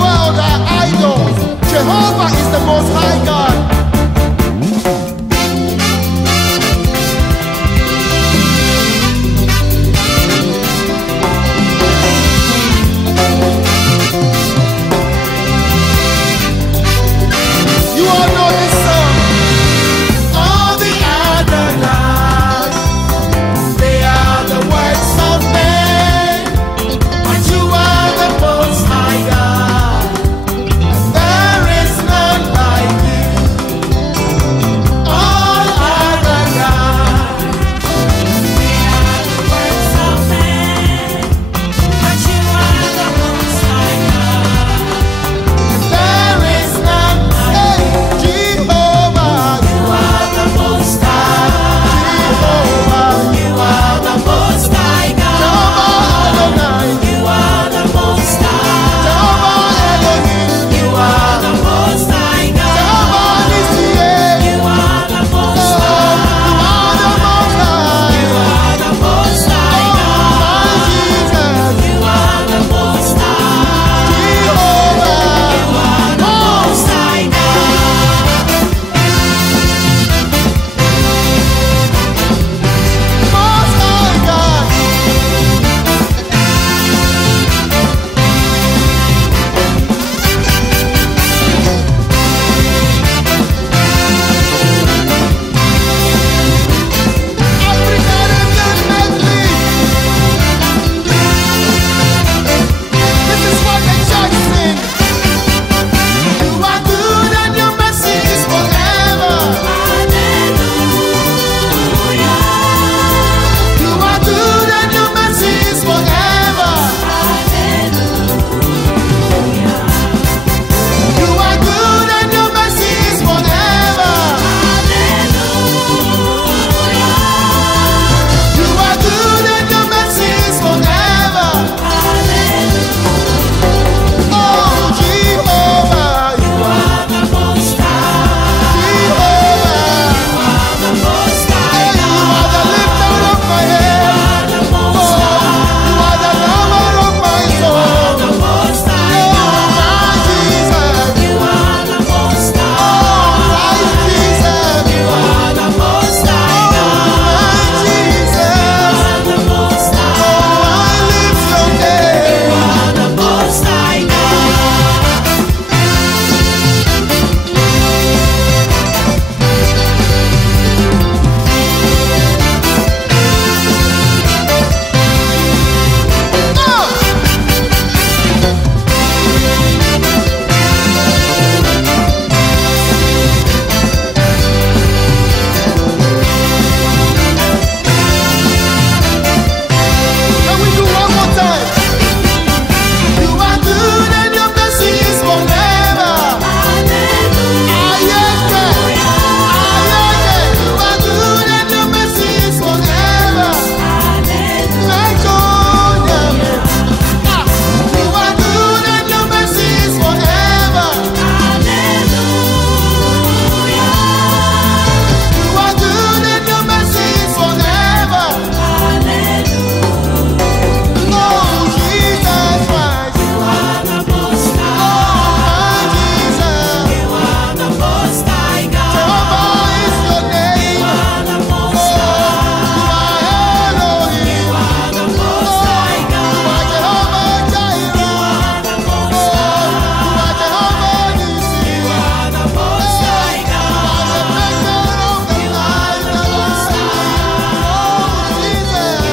world are idols. Jehovah is the most high God. You all know this song. All the other gods, they are the works of men, but you are the most high God. There is none like you. All other gods, They are the works of men, but you are the most high God. there is none. Hey, Jehovah, You are the most high. Jehovah, You are the most high God. Jehovah Adonai, You are the most high. Jehovah Elohim, You are the most high God. Jehovah Nissi. You are the most Oh, high. you are the most high. You are the most high Oh, God. my Jesus, You are the most high. Jehovah, You are the most high God. most high God. African medley. This is what the church sing. You are good and your mercy is forever. Hallelujah. You are good and your mercy is forever. Hallelujah. You are good and your mercy is forever. Hallelujah. You are good and your mercy is forever. Oh, Jehovah, You are the most high. Jehovah. You are the most high. Hey, you are the lifter of my head. The Oh, most you are the lover of my soul. the most Oh, my Jesus. You are the most Oh, Christ Jesus. You are the most Oh, my Jesus. the most Oh, I lift your name. the most high God. Can we do one more time? You are good and your mercy is forever. Ayeke, ayeke. You are good and your mercy is forever. Nigeria. You are good and your mercy is forever. You are good and your mercy is forever. Oh, Jesus Christ. Oh, my Jesus. Jehovah is your name. Oh, you are Elohim. You are Jehovah Jireh. Oh, you are Jehovah Nissi. You are the maker of the light that I see. Oh, Jesus.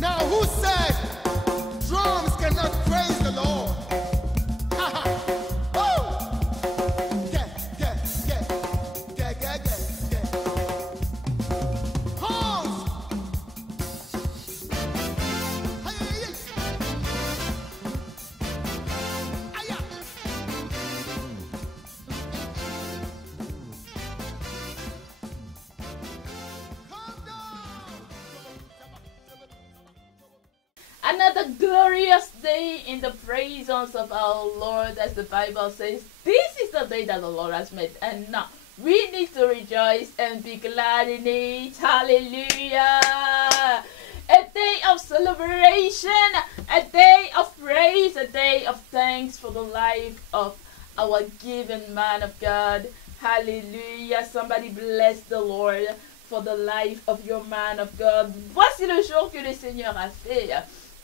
Now, who said drums cannot praise the Lord? Woo! Another glorious day in the presence of our Lord, as the Bible says. This is the day that the Lord has made, and now we need to rejoice and be glad in it. Hallelujah. A day of celebration, a day of praise, a day of thanks for the life of our given man of God. Hallelujah. Somebody bless the Lord for the life of your man of God. Voici le jour que le Seigneur a fait.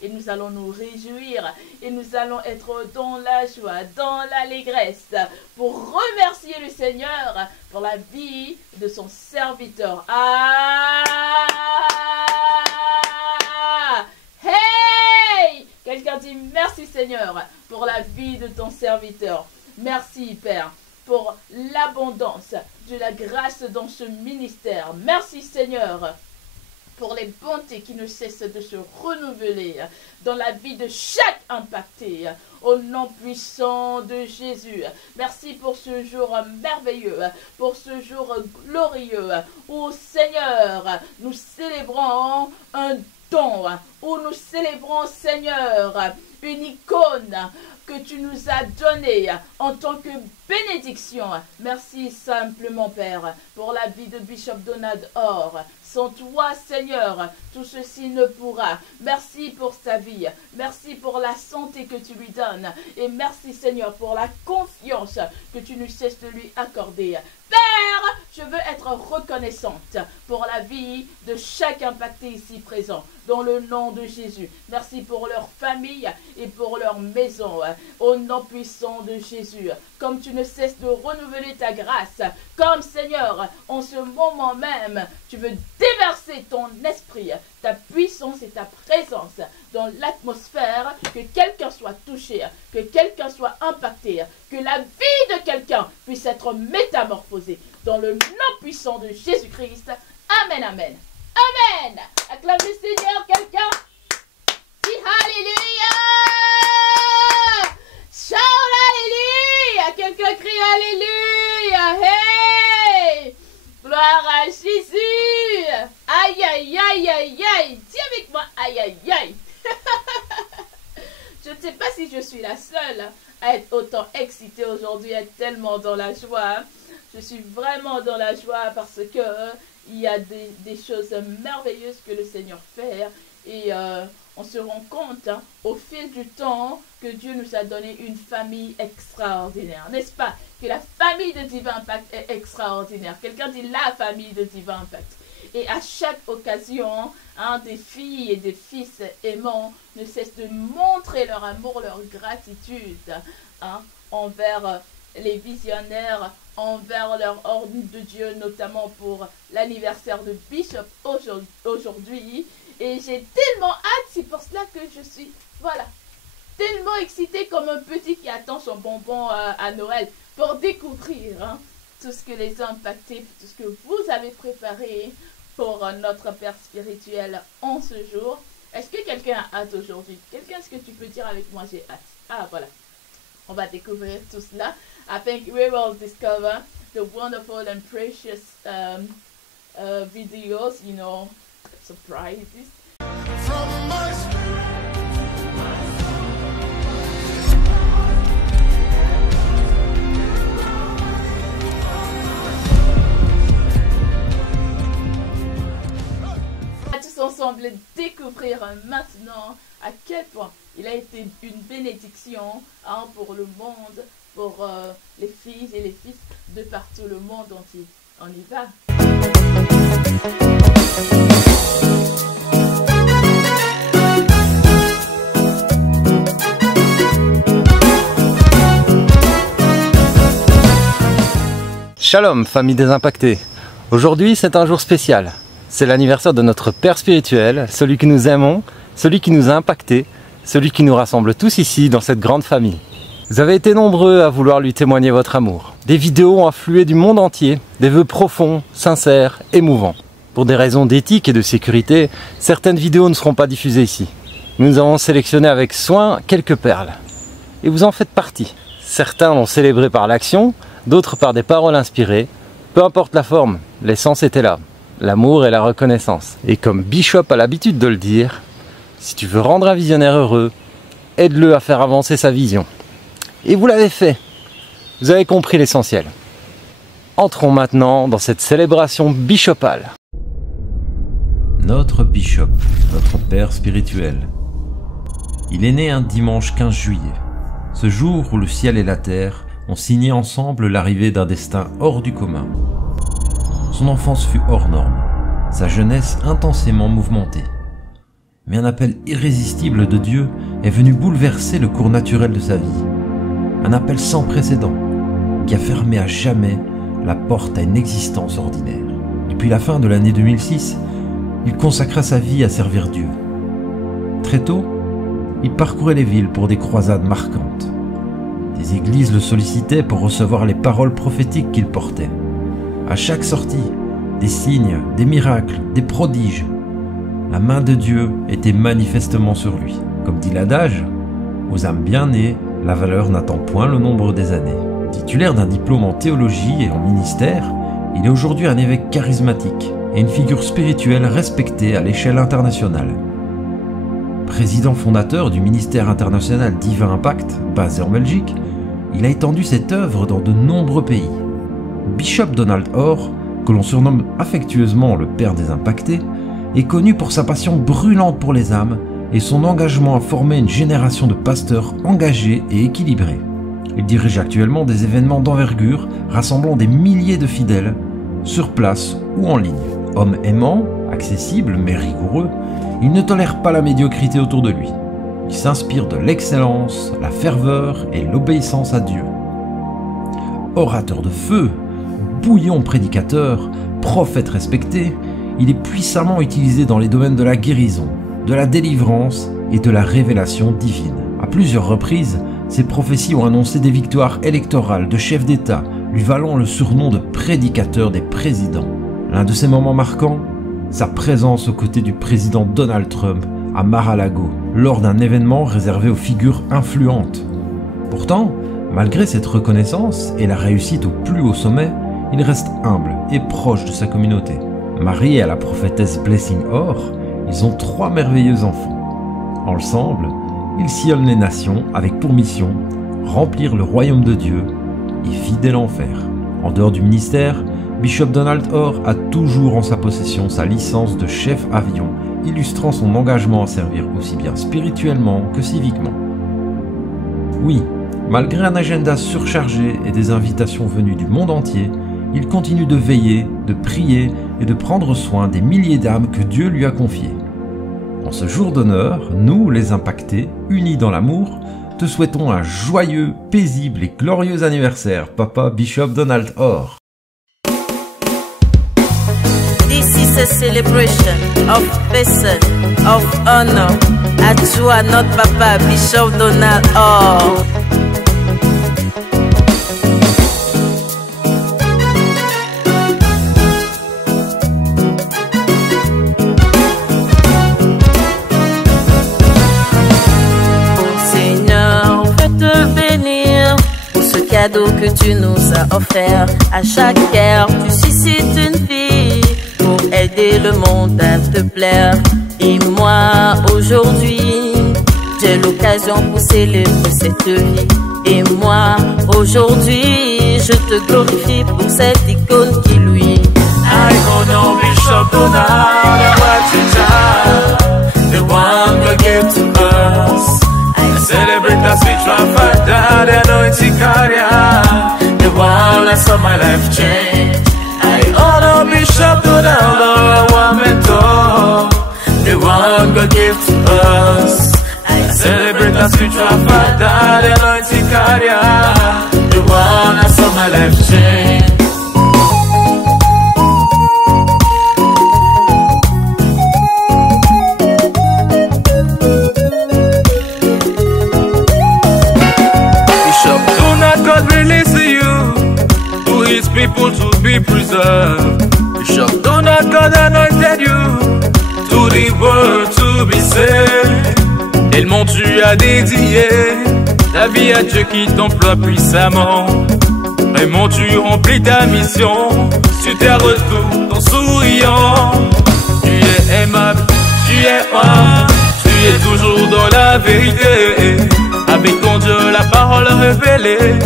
Et nous allons nous réjouir et nous allons être dans la joie, dans l'allégresse pour remercier le Seigneur pour la vie de son serviteur. Ah! Hey! Quelqu'un dit merci Seigneur pour la vie de ton serviteur. Merci Père pour l'abondance de la grâce dans ce ministère. Merci Seigneur pour les bontés qui ne cessent de se renouveler dans la vie de chaque impacté, au nom puissant de Jésus. Merci pour ce jour merveilleux, pour ce jour glorieux, où Seigneur, nous célébrons un don, où nous célébrons Seigneur, une icône que tu nous as donnée en tant que bénédiction. Merci simplement Père pour la vie de Bishop Donald Orr. Sans toi, Seigneur, tout ceci ne pourra. Merci pour sa vie. Merci pour la santé que tu lui donnes. Et merci, Seigneur, pour la confiance que tu ne cesses de lui accorder. Père, je veux être reconnaissante pour la vie de chaque impacté ici présent, dans le nom de Jésus. Merci pour leur famille et pour leur maison, au nom puissant de Jésus. Comme tu ne cesses de renouveler ta grâce, comme Seigneur, en ce moment même, tu veux déverser ton esprit, ta puissance et ta présence dans l'atmosphère, que quelqu'un soit touché, que quelqu'un soit impacté, que la vie de quelqu'un puisse être métamorphosée dans le nom puissant de Jésus-Christ. Amen, amen. Amen. Acclame le Seigneur, quelqu'un. Dis Alléluia. Shout Alléluia. Quelqu'un crie Alléluia. Hey. Gloire à Jésus. Aïe, aïe, aïe, aïe, aïe. Dis avec moi, aïe, aïe, aïe. Je ne sais pas si je suis la seule à être autant excitée aujourd'hui, à être tellement dans la joie. Je suis vraiment dans la joie parce que il y a des choses merveilleuses que le Seigneur fait. Et on se rend compte au fil du temps que Dieu nous a donné une famille extraordinaire. N'est-ce pas? Que la famille de Divin Impact est extraordinaire. Quelqu'un dit la famille de Divin Impact. Et à chaque occasion, des filles et des fils aimants ne cessent de montrer leur amour, leur gratitude envers les visionnaires, envers leur ordre de Dieu, notamment pour l'anniversaire de Bishop aujourd'hui. Et j'ai tellement hâte, c'est pour cela que je suis, voilà, tellement excitée comme un petit qui attend son bonbon à Noël pour découvrir tout ce que les impactés, tout ce que vous avez préparé pour notre Père spirituel en ce jour. Est-ce que quelqu'un a hâte aujourd'hui? Quelqu'un, est-ce que tu peux dire avec moi, j'ai hâte? Ah, voilà. On va découvrir tout cela. I think we will discover the wonderful and precious videos, you know, surprises. From my spirit. On va tous ensemble découvrir maintenant à quel point il a été une bénédiction pour le monde, pour les filles et les fils de partout le monde entier. On y va. Shalom, famille des impactés. Aujourd'hui, c'est un jour spécial. C'est l'anniversaire de notre Père spirituel, celui que nous aimons, celui qui nous a impactés, celui qui nous rassemble tous ici dans cette grande famille. Vous avez été nombreux à vouloir lui témoigner votre amour. Des vidéos ont afflué du monde entier, des vœux profonds, sincères, émouvants. Pour des raisons d'éthique et de sécurité, certaines vidéos ne seront pas diffusées ici. Nous avons sélectionné avec soin quelques perles. Et vous en faites partie. Certains l'ont célébré par l'action, d'autres par des paroles inspirées. Peu importe la forme, l'essence était là. L'amour et la reconnaissance. Et comme Bishop a l'habitude de le dire, Si tu veux rendre un visionnaire heureux, aide-le à faire avancer sa vision. Et vous l'avez fait. Vous avez compris l'essentiel. Entrons maintenant dans cette célébration bishopale. Notre bishop, notre père spirituel. Il est né un dimanche 15 juillet, ce jour où le ciel et la terre ont signé ensemble l'arrivée d'un destin hors du commun. Son enfance fut hors norme, sa jeunesse intensément mouvementée. Mais un appel irrésistible de Dieu est venu bouleverser le cours naturel de sa vie. Un appel sans précédent, qui a fermé à jamais la porte à une existence ordinaire. Depuis la fin de l'année 2006, il consacra sa vie à servir Dieu. Très tôt, il parcourait les villes pour des croisades marquantes. Des églises le sollicitaient pour recevoir les paroles prophétiques qu'il portait. À chaque sortie, des signes, des miracles, des prodiges. La main de Dieu était manifestement sur lui. Comme dit l'adage, aux âmes bien nées, la valeur n'attend point le nombre des années. Titulaire d'un diplôme en théologie et en ministère, il est aujourd'hui un évêque charismatique et une figure spirituelle respectée à l'échelle internationale. Président fondateur du ministère international Divin Impact, basé en Belgique, il a étendu cette œuvre dans de nombreux pays. Bishop Donald Orr, que l'on surnomme affectueusement le père des impactés, est connu pour sa passion brûlante pour les âmes et son engagement à former une génération de pasteurs engagés et équilibrés. Il dirige actuellement des événements d'envergure rassemblant des milliers de fidèles, sur place ou en ligne. Homme aimant, accessible mais rigoureux, il ne tolère pas la médiocrité autour de lui. Il s'inspire de l'excellence, la ferveur et l'obéissance à Dieu. Orateur de feu, bouillon prédicateur, prophète respecté, il est puissamment utilisé dans les domaines de la guérison, de la délivrance et de la révélation divine. À plusieurs reprises, ses prophéties ont annoncé des victoires électorales de chefs d'État, lui valant le surnom de prédicateur des présidents. L'un de ces moments marquants, sa présence aux côtés du président Donald Trump à Mar-a-Lago, lors d'un événement réservé aux figures influentes. Pourtant, malgré cette reconnaissance et la réussite au plus haut sommet, il reste humble et proche de sa communauté. Marié à la prophétesse Blessing Orr, ils ont 3 merveilleux enfants. Ensemble, ils sillonnent les nations avec pour mission remplir le royaume de Dieu et vider l'enfer. En dehors du ministère, Bishop Donald Orr a toujours en sa possession sa licence de chef avion, illustrant son engagement à servir aussi bien spirituellement que civiquement. Oui, malgré un agenda surchargé et des invitations venues du monde entier, il continue de veiller, de prier et de prendre soin des milliers d'âmes que Dieu lui a confiées. En ce jour d'honneur, nous, les impactés, unis dans l'amour, te souhaitons un joyeux, paisible et glorieux anniversaire, Papa Bishop Donald Orr. This is a celebration of person, of honor. À toi, notre Papa Bishop Donald Orr. Cadeau que tu nous as offert. À chaque ère, tu suscites une fille pour aider le monde à te plaire. Et moi, aujourd'hui, j'ai l'occasion pour célébrer cette vie. Et moi, aujourd'hui, je te glorifie pour cette icône qui lui. I know Bishop Donald, what you done, the one who gave to us. Celebrate the spiritual father, the anointing carrier, the one that saw my life change. I honor Bishop Donald, our mentor, the one God gave to us. I celebrate the spiritual father, the anointing carrier, the one that saw my life change. People to be preserved. Bishop Donald, God anointed you to the world to be saved. Tellement tu as dédié ta vie à Dieu qui t'emploie puissamment. Vraiment tu remplis ta mission sur tes retours en souriant. Tu es aimable, tu es humble, tu Marcher toujours dans la vérité. Avec ton Dieu la parole révélée.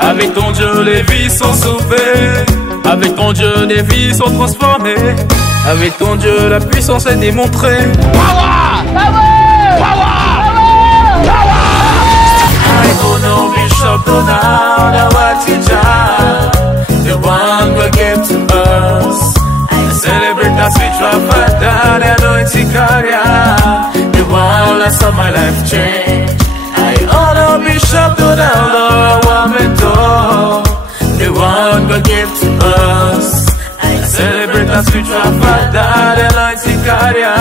Avec ton Dieu les vies sont sauvées. Avec ton Dieu des vies sont transformées. Avec ton Dieu la puissance est démontrée. Power! Power! Power! Power! I know Bishop Donald, our teacher, the one who gave to us. Celebrate the spiritual father, the anointing carrier, the one that saw my life change. I honor Bishop Donald, our mentor, the one who gave to us. Celebrate the spiritual father, the anointing carrier,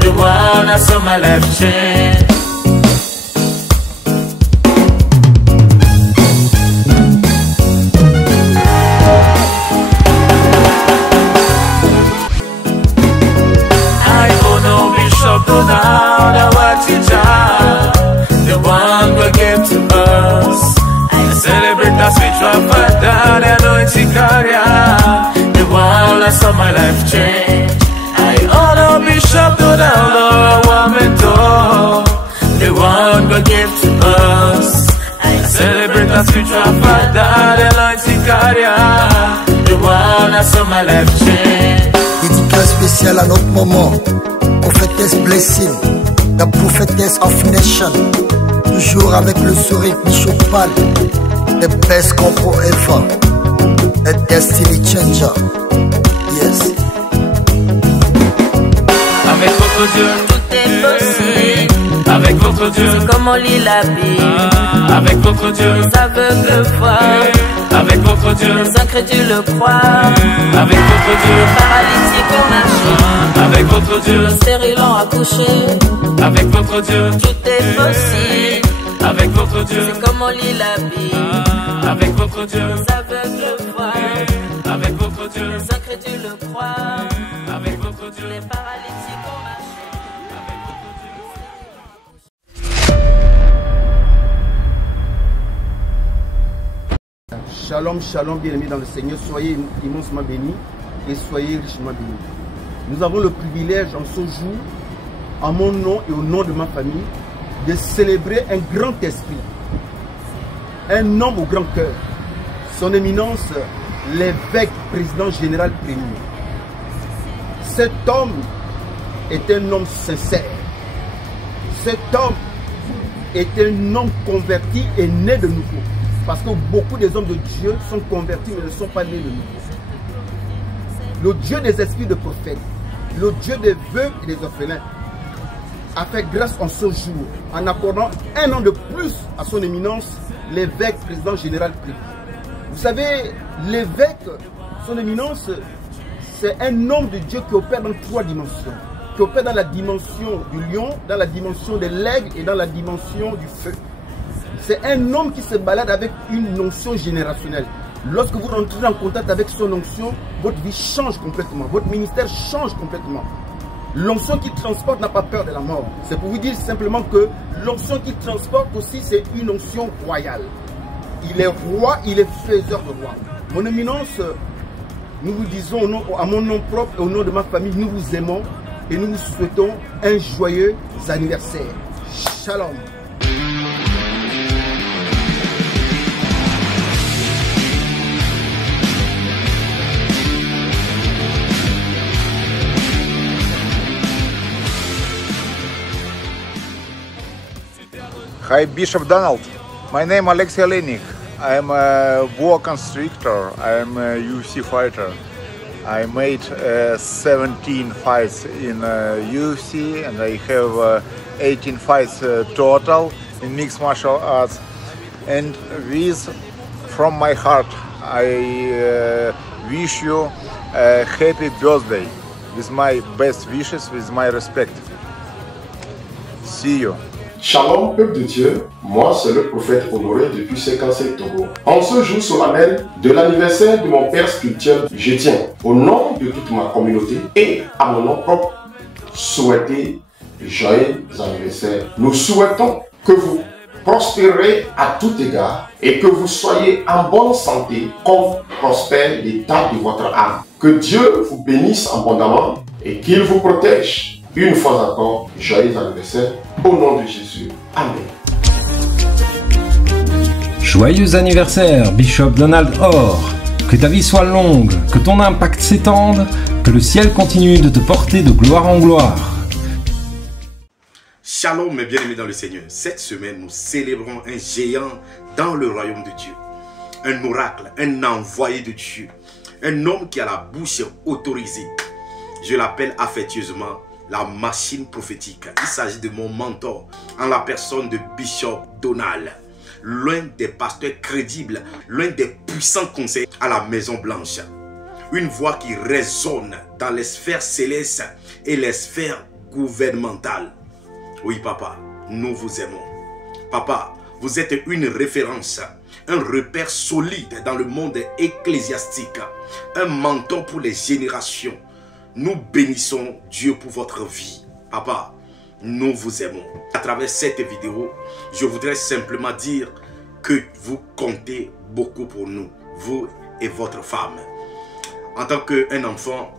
the one that saw my life change. Donald, our teacher, the one who gave to us. Celebrate the spiritual father, the anointing carrier, the one that saw my life change. I honor Bishop Donald, our mentor, the one who gave to us. Celebrate the spiritual father, the anointing carrier, the one that saw my life change. Dédicace spéciale à notre maman, prophétesse Blessing, la prophétesse of nation, toujours avec le sourire bishopal, the best compo ever, a destiny changer, yes. Avec votre Dieu, Tout est possible. avec votre Dieu, Comme on lit la Bible, avec votre Dieu, les aveugles voient, avec votre Dieu, les incrédules croient, avec votre Dieu, les paralytiques ont marché, avec votre Dieu, les stériles ont accouché. avec votre Dieu, Tout est possible. avec votre Dieu, C'est comme on lit la Bible, avec votre Dieu, les aveugles voient, avec votre Dieu, les incrédules croient, avec votre Dieu, les paralytiques ont marché. Shalom, shalom, bien-aimés dans le Seigneur, soyez immensement bénis et soyez richement bénis. Nous avons le privilège en ce jour, en mon nom et au nom de ma famille, de célébrer un grand esprit, un homme au grand cœur, son éminence, l'évêque président général premier. Cet homme est un homme sincère. Cet homme est un homme converti et né de nouveau. Parce que beaucoup des hommes de Dieu sont convertis mais ne sont pas nés de nouveau. Le Dieu des esprits de prophètes, le Dieu des veuves et des orphelins, a fait grâce en ce jour en accordant un an de plus à son éminence, l'évêque président général privé. Vous savez, l'évêque, son éminence, c'est un homme de Dieu qui opère dans trois dimensions. Qui opère dans la dimension du lion, dans la dimension de l'aigle et dans la dimension du feu. C'est un homme qui se balade avec une onction générationnelle. Lorsque vous rentrez en contact avec son onction, votre vie change complètement, votre ministère change complètement. L'onction qui transporte n'a pas peur de la mort. C'est pour vous dire simplement que l'onction qui transporte aussi, c'est une onction royale. Il est roi, il est faiseur de roi. Mon éminence, nous vous disons à mon nom propre et au nom de ma famille, nous vous aimons et nous vous souhaitons un joyeux anniversaire. Shalom. Hi, Bishop Donald. My name is Alexei Olenik. I am a war constrictor. I am a UFC fighter. I made 17 fights in UFC and I have 18 fights total in mixed martial arts. And from my heart, I wish you a happy birthday with my best wishes, with my respect. See you. Shalom, peuple de Dieu, moi c'est le prophète Honoré depuis 57 Togo. En ce jour solennel de l'anniversaire de mon père spirituel, je tiens au nom de toute ma communauté et à mon nom propre souhaiter joyeux anniversaire. Nous souhaitons que vous prospérez à tout égard et que vous soyez en bonne santé comme prospère l'état de votre âme. Que Dieu vous bénisse abondamment et qu'il vous protège une fois encore, joyeux anniversaire au nom de Jésus. Amen. Joyeux anniversaire, Bishop Donald Orr. Que ta vie soit longue, que ton impact s'étende, que le ciel continue de te porter de gloire en gloire. Shalom mes bien-aimés dans le Seigneur. Cette semaine, nous célébrons un géant dans le royaume de Dieu. Un oracle, un envoyé de Dieu. Un homme qui a la bouche autorisée. Je l'appelle affectueusement la machine prophétique. Il s'agit de mon mentor en la personne de Bishop Donald. L'un des pasteurs crédibles, l'un des puissants conseillers à la Maison Blanche. Une voix qui résonne dans les sphères célestes et les sphères gouvernementales. Oui, papa, nous vous aimons. Papa, vous êtes une référence, un repère solide dans le monde ecclésiastique, un mentor pour les générations. Nous bénissons Dieu pour votre vie. Papa, nous vous aimons. À travers cette vidéo, je voudrais simplement dire que vous comptez beaucoup pour nous, vous et votre femme. En tant qu'un enfant,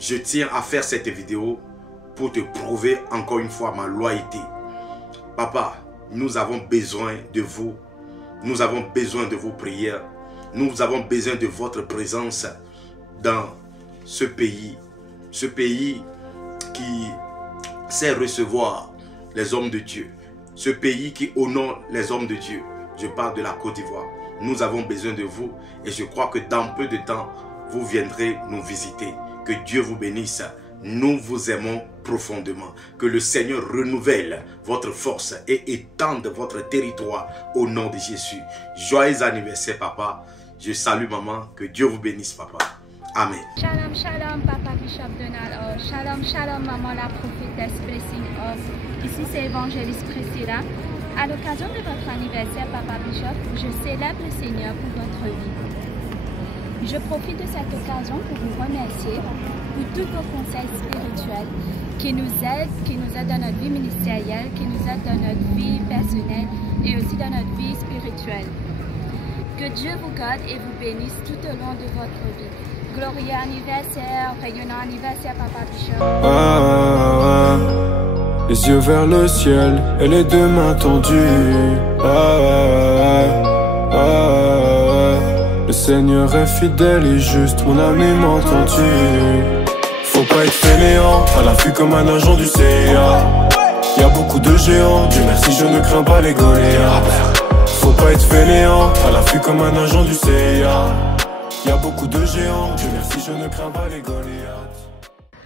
je tiens à faire cette vidéo pour te prouver encore une fois ma loyauté. Papa, nous avons besoin de vous. Nous avons besoin de vos prières. Nous avons besoin de votre présence dans ce pays. Ce pays qui sait recevoir les hommes de Dieu. Ce pays qui honore les hommes de Dieu. Je parle de la Côte d'Ivoire. Nous avons besoin de vous et je crois que dans peu de temps, vous viendrez nous visiter. Que Dieu vous bénisse. Nous vous aimons profondément. Que le Seigneur renouvelle votre force et étende votre territoire au nom de Jésus. Joyeux anniversaire, papa. Je salue maman. Que Dieu vous bénisse, papa. Amen. Shalom, shalom, papa Bishop Donald Orr. Shalom, shalom, maman la prophétesse Blessing Orr. Ici, c'est évangéliste Priscilla. À l'occasion de votre anniversaire, papa Bishop, je célèbre le Seigneur pour votre vie. Je profite de cette occasion pour vous remercier pour tous vos conseils spirituels qui nous aident dans notre vie ministérielle, qui nous aident dans notre vie personnelle et aussi dans notre vie spirituelle. Que Dieu vous garde et vous bénisse tout au long de votre vie. Glorieux anniversaire, rayonnant anniversaire, papa Bishop. Les yeux vers le ciel et les deux mains tendues. Le Seigneur est fidèle et juste, mon ami m'a entendu. Faut pas être fainéant, à l'affût comme un agent du CIA. Y'a beaucoup de géants, Dieu merci je ne crains pas les Goliaths. Faut pas être fainéant, à l'affût comme un agent du CIA. Y'a beaucoup de géants, Dieu merci je ne crains pas les Goliaths.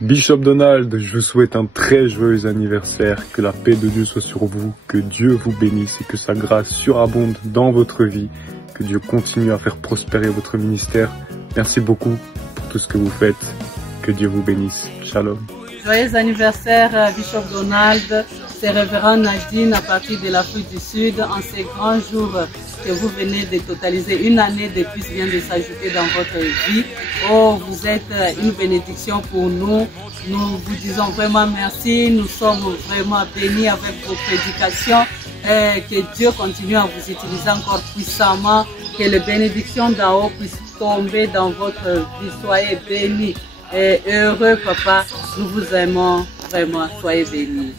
Bishop Donald, je vous souhaite un très joyeux anniversaire, que la paix de Dieu soit sur vous, que Dieu vous bénisse et que sa grâce surabonde dans votre vie, que Dieu continue à faire prospérer votre ministère. Merci beaucoup pour tout ce que vous faites, que Dieu vous bénisse. Shalom. Joyeux anniversaire Bishop Donald, c'est révérend Nadine à partir de l'Afrique du Sud, en ces grands jours que vous venez de totaliser, une année de plus vient de s'ajouter dans votre vie. Oh, vous êtes une bénédiction pour nous. Nous vous disons vraiment merci. Nous sommes vraiment bénis avec vos prédications. Que Dieu continue à vous utiliser encore puissamment. Que les bénédictions d'en haut puissent tomber dans votre vie. Soyez bénis et heureux, papa. Nous vous aimons vraiment. Soyez bénis.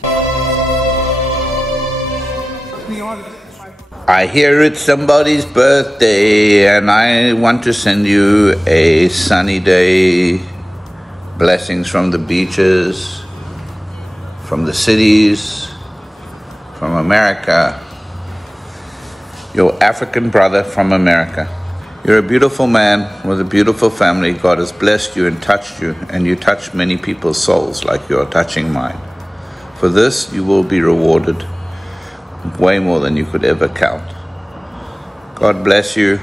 I hear it's somebody's birthday and I want to send you a sunny day, blessings from the beaches, from the cities, from America, your African brother from America. You're a beautiful man with a beautiful family. God has blessed you and touched you, and you touch many people's souls like you're touching mine. For this you will be rewarded way more than you could ever count. God bless you.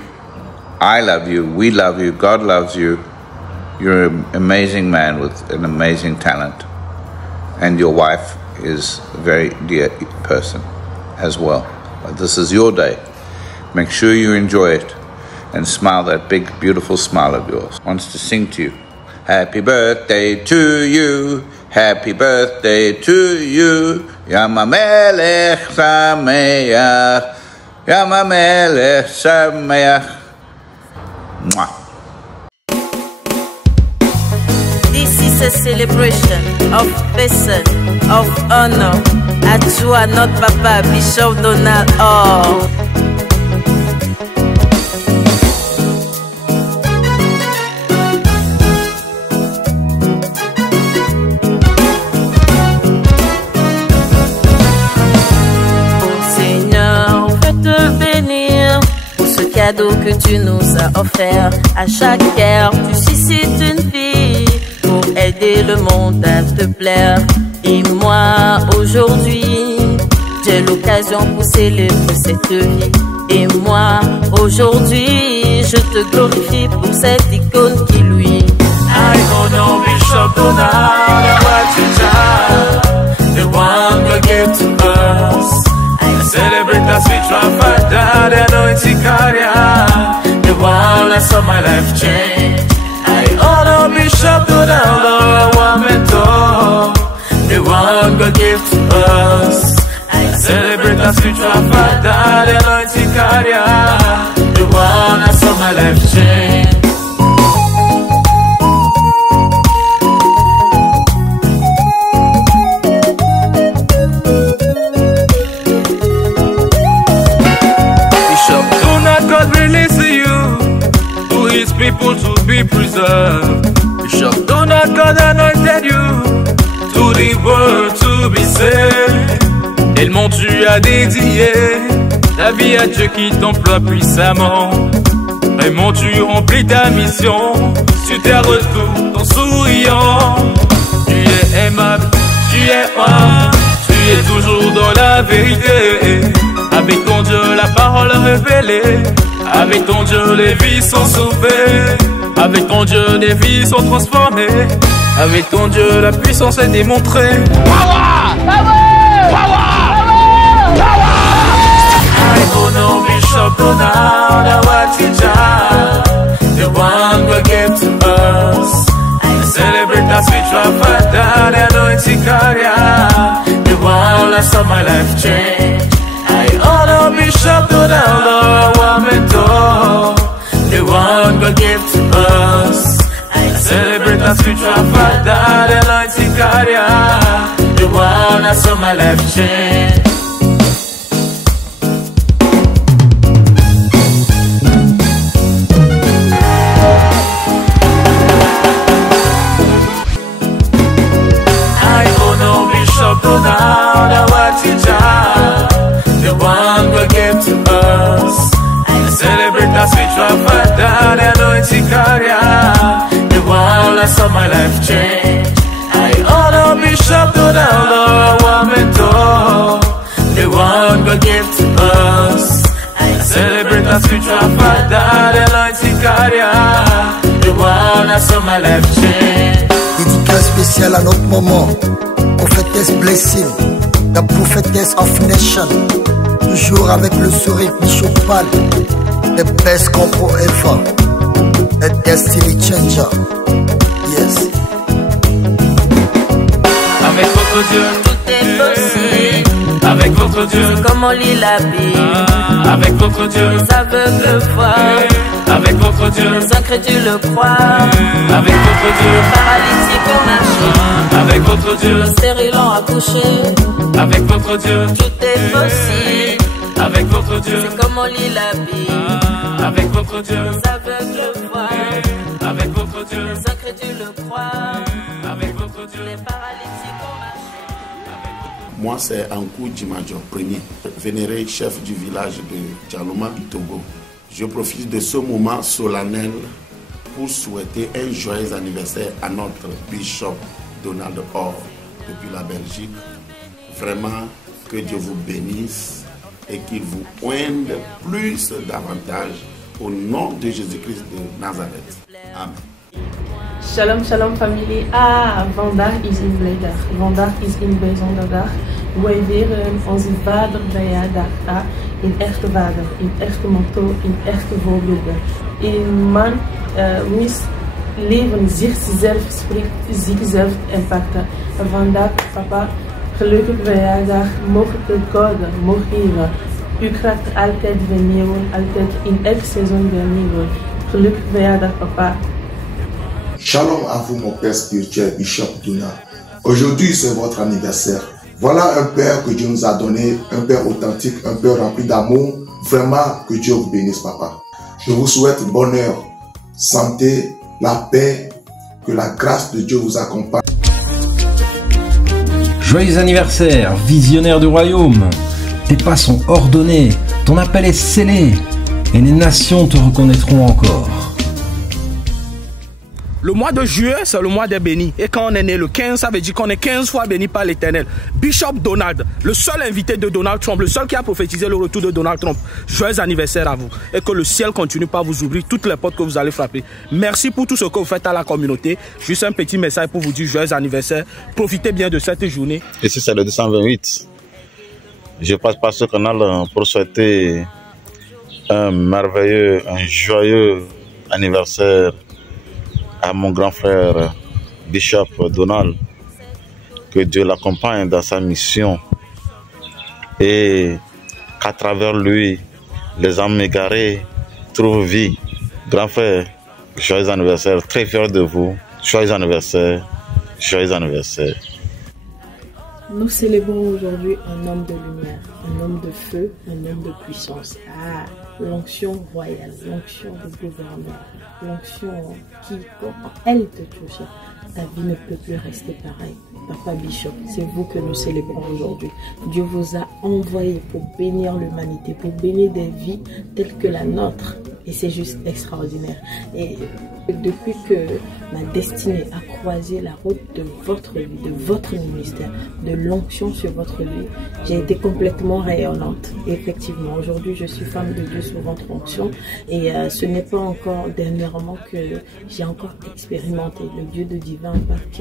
I love you. We love you. God loves you. You're an amazing man with an amazing talent. And your wife is a very dear person as well. But this is your day. Make sure you enjoy it and smile that big, beautiful smile of yours. Wants to sing to you. Happy birthday to you. Happy birthday to you. Yam HaMelech Sameach. Yam HaMelech Sameach. This is is a celebration of person, of honor. À toi, notre papa, Bishop Donald. Oh. Cadeau que tu nous as offert. À chaque ère, tu suscites une vie pour aider le monde à te plaire. Et moi, aujourd'hui, j'ai l'occasion pour célébrer cette vie. Et moi, aujourd'hui, je te glorifie pour cette icône qui lui. I honor Bishop Donald, the one who gave to us. Celebrate the spiritual father, the anointing carrier, the one that saw my life change. I honor Bishop Donald, our mentor, the one God gave to us. I celebrate the spiritual father, the anointing carrier, the one that saw my life change. People to be preserved. Bishop Donald, God anointed you to the world to be saved. Tellement tu as dédié ta vie à Dieu qui t'emploie puissamment. Vraiment tu remplis ta mission sur tes retours en souriant. Tu es aimable, tu es humble, tu es toujours dans la vérité. Avec ton Dieu la parole révélée. Avec ton Dieu, les vies sont sauvées. Avec ton Dieu, les vies sont transformées. Avec ton Dieu, la puissance est démontrée. Power! Power! Power! Power! I honor Bishop Donald, our teacher, the one who gave to us. I celebrate the spiritual father, the anointing carrier, the one that saw my life change. I honor Bishop Donald, our mentor, the one God gave to us. I celebrate the spiritual father, the anointing carrier, the one that saw my life change. I honor Bishop Donald, our teacher, the one God gave to us. I celebrate the spiritual father, the anointing carrier, the one that saw my life change. I honor Bishop Donald, our mentor, the one God gave to us. I celebrate the spiritual father, the anointing carrier, the one that saw my life change. Dédicace spéciale à notre maman, prophétesse Blessing, la prophétesse of Nation. Toujours avec le sourire bichopal, the best compo ever, a destiny changer. Yes. Avec votre Dieu, tout est possible. Avec votre Dieu, comme on lit la Bible. Avec votre Dieu, les aveugles voient. Avec votre Dieu, les incrédules croient. Avec votre Dieu, les paralytiques ont marché. Avec votre Dieu, les stériles ont accouché. Avec votre Dieu, tout est possible. Avec votre Dieu, c'est comme on lit la Bible. Avec votre Dieu, les aveugles voient. Avec votre Dieu, les incrédules croient. Avec votre Dieu, les paralytiques ont marché. Moi, c'est Ankou Djimadjo, premier, vénéré chef du village de Djalouma, Togo. Je profite de ce moment solennel pour souhaiter un joyeux anniversaire à notre Bishop Donald Orr depuis la Belgique. Vraiment, que Dieu vous bénisse et qu'il vous pointe plus davantage au nom de Jésus-Christ de Nazareth. Amen. Shalom, shalom familie. Vandaag is in vrijdag. Vandaag is een bijzondere dag. Wij vieren onze vaderverjaardag in echte vader, in echte motto, in echte voorbeelden. Een man wiens leven zichzelf spreekt, zichzelf impacten. Vandaag, papa, gelukkig verjaardag. Mocht de God mogen geven. U krijgt altijd vernieuwen, altijd in elk seizoen vernieuwen. Gelukkig verjaardag, papa. Shalom à vous, mon père spirituel, Bishop Donald. Aujourd'hui, c'est votre anniversaire. Voilà un père que Dieu nous a donné, un père authentique, un père rempli d'amour. Vraiment, que Dieu vous bénisse, papa. Je vous souhaite bonheur, santé, la paix, que la grâce de Dieu vous accompagne. Joyeux anniversaire, visionnaire du royaume. Tes pas sont ordonnés, ton appel est scellé, et les nations te reconnaîtront encore. Le mois de juillet, c'est le mois des bénis. Et quand on est né le 15, ça veut dire qu'on est 15 fois béni par l'Éternel. Bishop Donald, le seul invité de Donald Trump, le seul qui a prophétisé le retour de Donald Trump. Joyeux anniversaire à vous. Et que le ciel continue par vous ouvrir toutes les portes que vous allez frapper. Merci pour tout ce que vous faites à la communauté. Juste un petit message pour vous dire joyeux anniversaire. Profitez bien de cette journée. Ici, c'est le 228. Je passe par ce canal pour souhaiter un merveilleux, un joyeux anniversaire à mon grand frère Bishop Donald, que Dieu l'accompagne dans sa mission et qu'à travers lui, les âmes égarées trouvent vie. Grand frère, joyeux anniversaire, très fier de vous, joyeux anniversaire, joyeux anniversaire. Nous célébrons aujourd'hui un homme de lumière, un homme de feu, un homme de puissance. Ah, l'onction royale, l'onction de gouverneur, l'onction qui, quand elle te touche, ta vie ne peut plus rester pareille. Papa Bishop, c'est vous que nous célébrons aujourd'hui. Dieu vous a envoyé pour bénir l'humanité, pour bénir des vies telles que la nôtre. Et c'est juste extraordinaire. Et depuis que ma destinée a croisé la route de votre vie, de votre ministère, de l'onction sur votre vie, j'ai été complètement rayonnante. Et effectivement, aujourd'hui, je suis femme de Dieu sous votre onction. Et ce n'est pas encore dernièrement que j'ai encore expérimenté le Dieu de divin impact.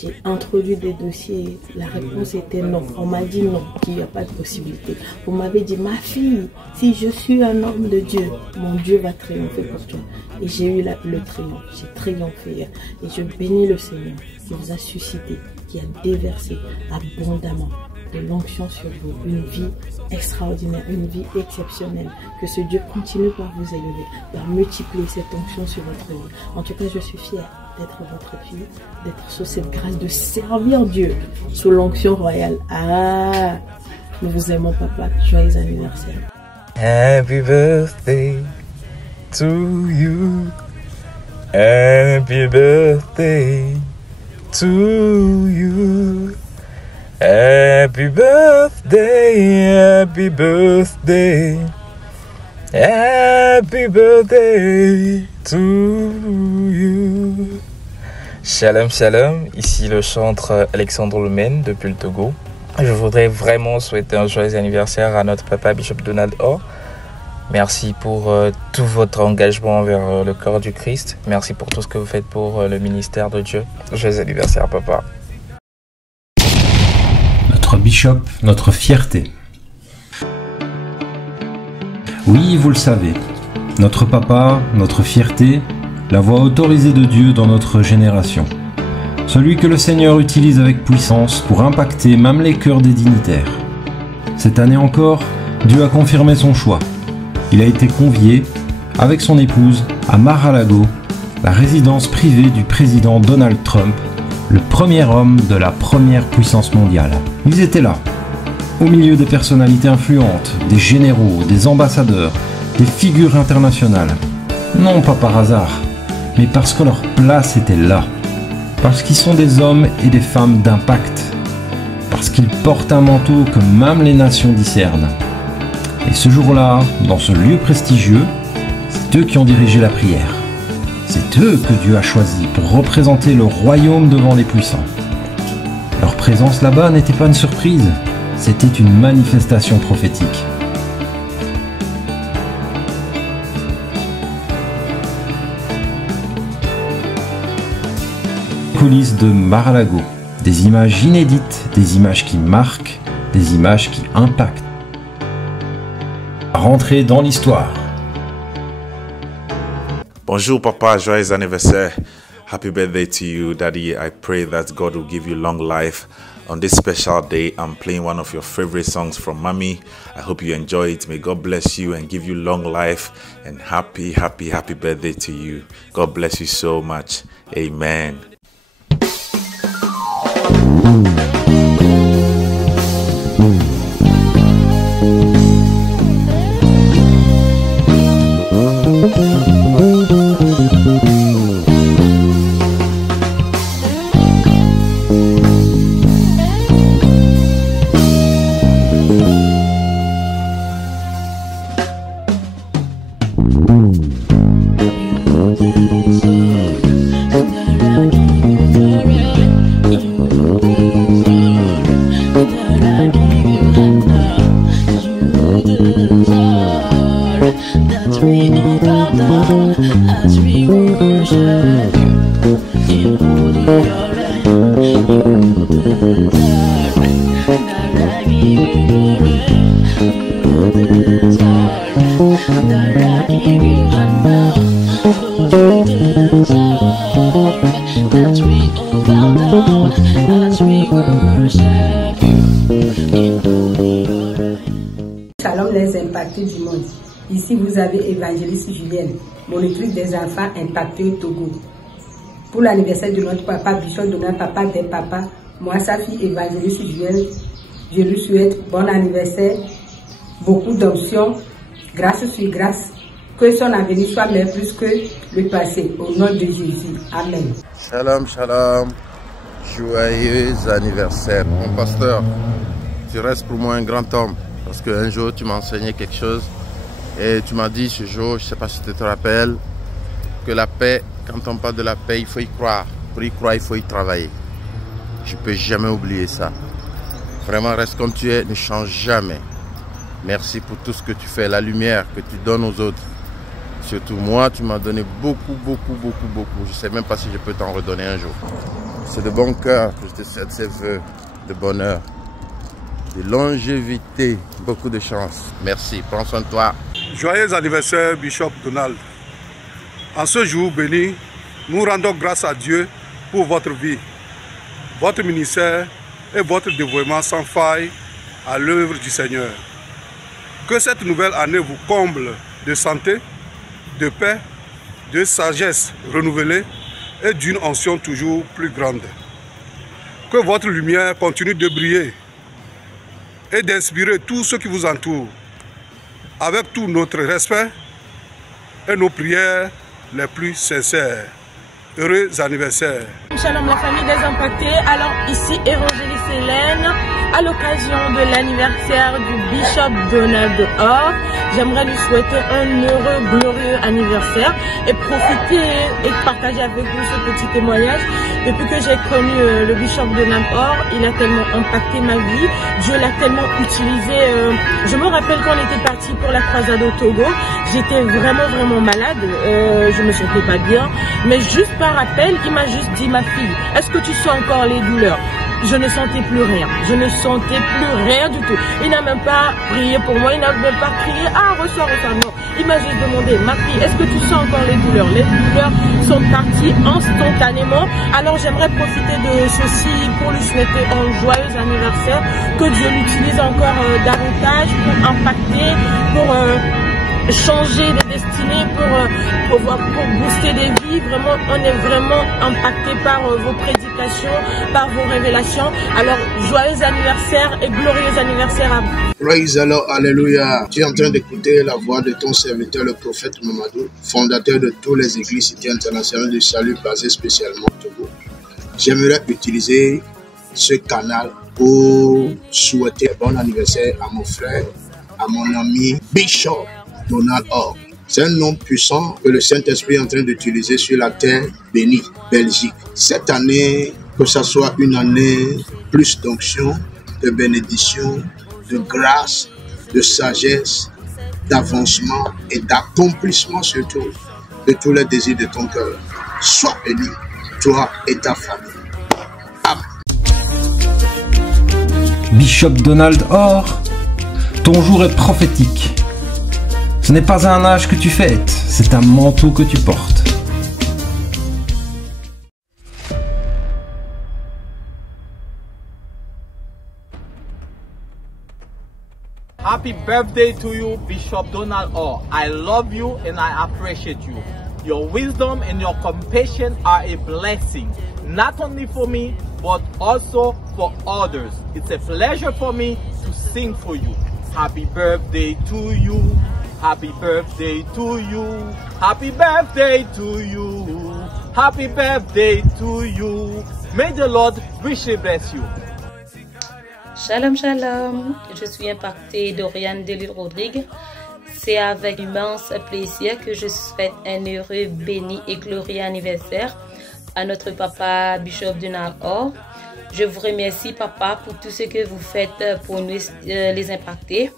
J'ai introduit des dossiers. La réponse était non. On m'a dit non, qu'il n'y a pas de possibilité. Vous m'avez dit, ma fille, si je suis un homme de Dieu, mon Dieu va triompher pour toi. Et j'ai eu le triomphe, j'ai triomphé. Et je bénis le Seigneur qui vous a suscité, qui a déversé abondamment de l'onction sur vous. Une vie extraordinaire, une vie exceptionnelle. Que ce Dieu continue par vous élever, par multiplier cette onction sur votre vie. En tout cas, je suis fière d'être votre fille, d'être sous cette grâce de servir Dieu sous l'onction royale. Ah, nous vous aimons, papa. Joyeux anniversaire. Happy birthday to you. Happy birthday to you. Happy birthday, happy birthday. Happy birthday to you. Shalom, shalom. Ici le chantre Alexandre Lemaine depuis le Togo. Je voudrais vraiment souhaiter un joyeux anniversaire à notre papa Bishop Donald O. Merci pour tout votre engagement envers le corps du Christ. Merci pour tout ce que vous faites pour le ministère de Dieu. Joyeux anniversaire, papa. Notre bishop, notre fierté. Oui, vous le savez, notre papa, notre fierté, la voix autorisée de Dieu dans notre génération. Celui que le Seigneur utilise avec puissance pour impacter même les cœurs des dignitaires. Cette année encore, Dieu a confirmé son choix. Il a été convié, avec son épouse, à Mar-a-Lago, la résidence privée du président Donald Trump, le premier homme de la première puissance mondiale. Ils étaient là, au milieu des personnalités influentes, des généraux, des ambassadeurs, des figures internationales. Non pas par hasard, mais parce que leur place était là. Parce qu'ils sont des hommes et des femmes d'impact. Parce qu'ils portent un manteau que même les nations discernent. Et ce jour-là, dans ce lieu prestigieux, c'est eux qui ont dirigé la prière. C'est eux que Dieu a choisis pour représenter le royaume devant les puissants. Leur présence là-bas n'était pas une surprise, c'était une manifestation prophétique. Coulisses de Mar-a-Lago, des images inédites, des images qui marquent, des images qui impactent. Rentrer dans l'histoire. Bonjour papa, joyeux anniversaire. Happy birthday to you, daddy. I pray that God will give you long life, On this special day, I'm playing one of your favorite songs from Mommy. I hope you enjoy it. May God bless you and give you long life and happy birthday to you. God bless you so much. Amen. Shalom les impactés du monde. Ici vous avez Évangéliste Julienne, monitrice des enfants impactés au Togo. Pour l'anniversaire de notre papa, Bishop Donald, papa des papas, moi sa fille Évangéliste Julienne, je lui souhaite bon anniversaire, beaucoup d'options, grâce sur grâce, que son avenir soit meilleur plus que le passé, au nom de Jésus. Amen. Shalom, shalom, joyeux anniversaire. Mon pasteur, tu restes pour moi un grand homme, parce qu'un jour tu m'as enseigné quelque chose, et tu m'as dit ce jour, je ne sais pas si tu te rappelles, que la paix, quand on parle de la paix, il faut y croire. Pour y croire, il faut y travailler. Je ne peux jamais oublier ça. Vraiment, reste comme tu es, ne change jamais. Merci pour tout ce que tu fais, la lumière que tu donnes aux autres. Surtout moi, tu m'as donné beaucoup. Je ne sais même pas si je peux t'en redonner un jour. C'est de bon cœur que je te souhaite ces vœux de bonheur, de longévité, beaucoup de chance. Merci, prends soin de toi. Joyeux anniversaire, Bishop Donald. En ce jour béni, nous rendons grâce à Dieu pour votre vie, votre ministère et votre dévouement sans faille à l'œuvre du Seigneur. Que cette nouvelle année vous comble de santé, de paix, de sagesse renouvelée et d'une onction toujours plus grande. Que votre lumière continue de briller et d'inspirer tous ceux qui vous entourent, avec tout notre respect et nos prières les plus sincères. Heureux anniversaire. Shalom la famille des impactés. Alors ici Évangéliste Hélène, à l'occasion de l'anniversaire du Bishop Donald Or, j'aimerais lui souhaiter un heureux, glorieux anniversaire et profiter et partager avec vous ce petit témoignage. Depuis que j'ai connu le Bishop Donald Or, il a tellement impacté ma vie, Dieu l'a tellement utilisé. Je me rappelle quand on était parti pour la croisade au Togo, j'étais vraiment malade, je me sentais pas bien, mais juste par appel, il m'a juste dit: ma fille, est-ce que tu sens encore les douleurs? Je ne sentais plus rien, je ne sentais plus rien du tout. Il n'a même pas prié pour moi, il n'a même pas crié: ah, ressors, non. Il m'a juste demandé: ma fille, est-ce que tu sens encore les douleurs? Les douleurs sont parties instantanément. Alors j'aimerais profiter de ceci pour lui souhaiter un joyeux anniversaire, que Dieu l'utilise encore davantage pour impacter, pour changer de destinée, pour booster des vies. Vraiment, on est vraiment impacté par vos prédications, par vos révélations. Alors, joyeux anniversaire et glorieux anniversaire à vous. Praise the Lord, alléluia. Tu es en train d'écouter la voix de ton serviteur, le prophète Mamadou, fondateur de toutes les églises Cité internationales de salut basées spécialement au Togo. J'aimerais utiliser ce canal pour souhaiter un bon anniversaire à mon frère, à mon ami Bishop Donald Or. C'est un nom puissant que le Saint-Esprit est en train d'utiliser sur la terre bénie, Belgique. Cette année, que ce soit une année plus d'onction, de bénédiction, de grâce, de sagesse, d'avancement et d'accomplissement surtout de tous les désirs de ton cœur. Sois béni, toi et ta famille. Bishop Donald Or, ton jour est prophétique. Ce n'est pas un âge que tu fêtes, c'est un manteau que tu portes. Happy birthday to you, Bishop Donald Orr. I love you and I appreciate you. Your wisdom and your compassion are a blessing, not only for me, but also for others. It's a pleasure for me to sing for you. Happy birthday to you. Happy birthday to you. Happy birthday to you. Happy birthday to you. May the Lord richly bless you. Shalom, shalom. Je suis impactée Doriane Delille Rodrigue. C'est avec immense plaisir que je souhaite un heureux, béni et glorieux anniversaire à notre papa Bishop Donald Orr. Je vous remercie, papa, pour tout ce que vous faites pour nous, les impactés.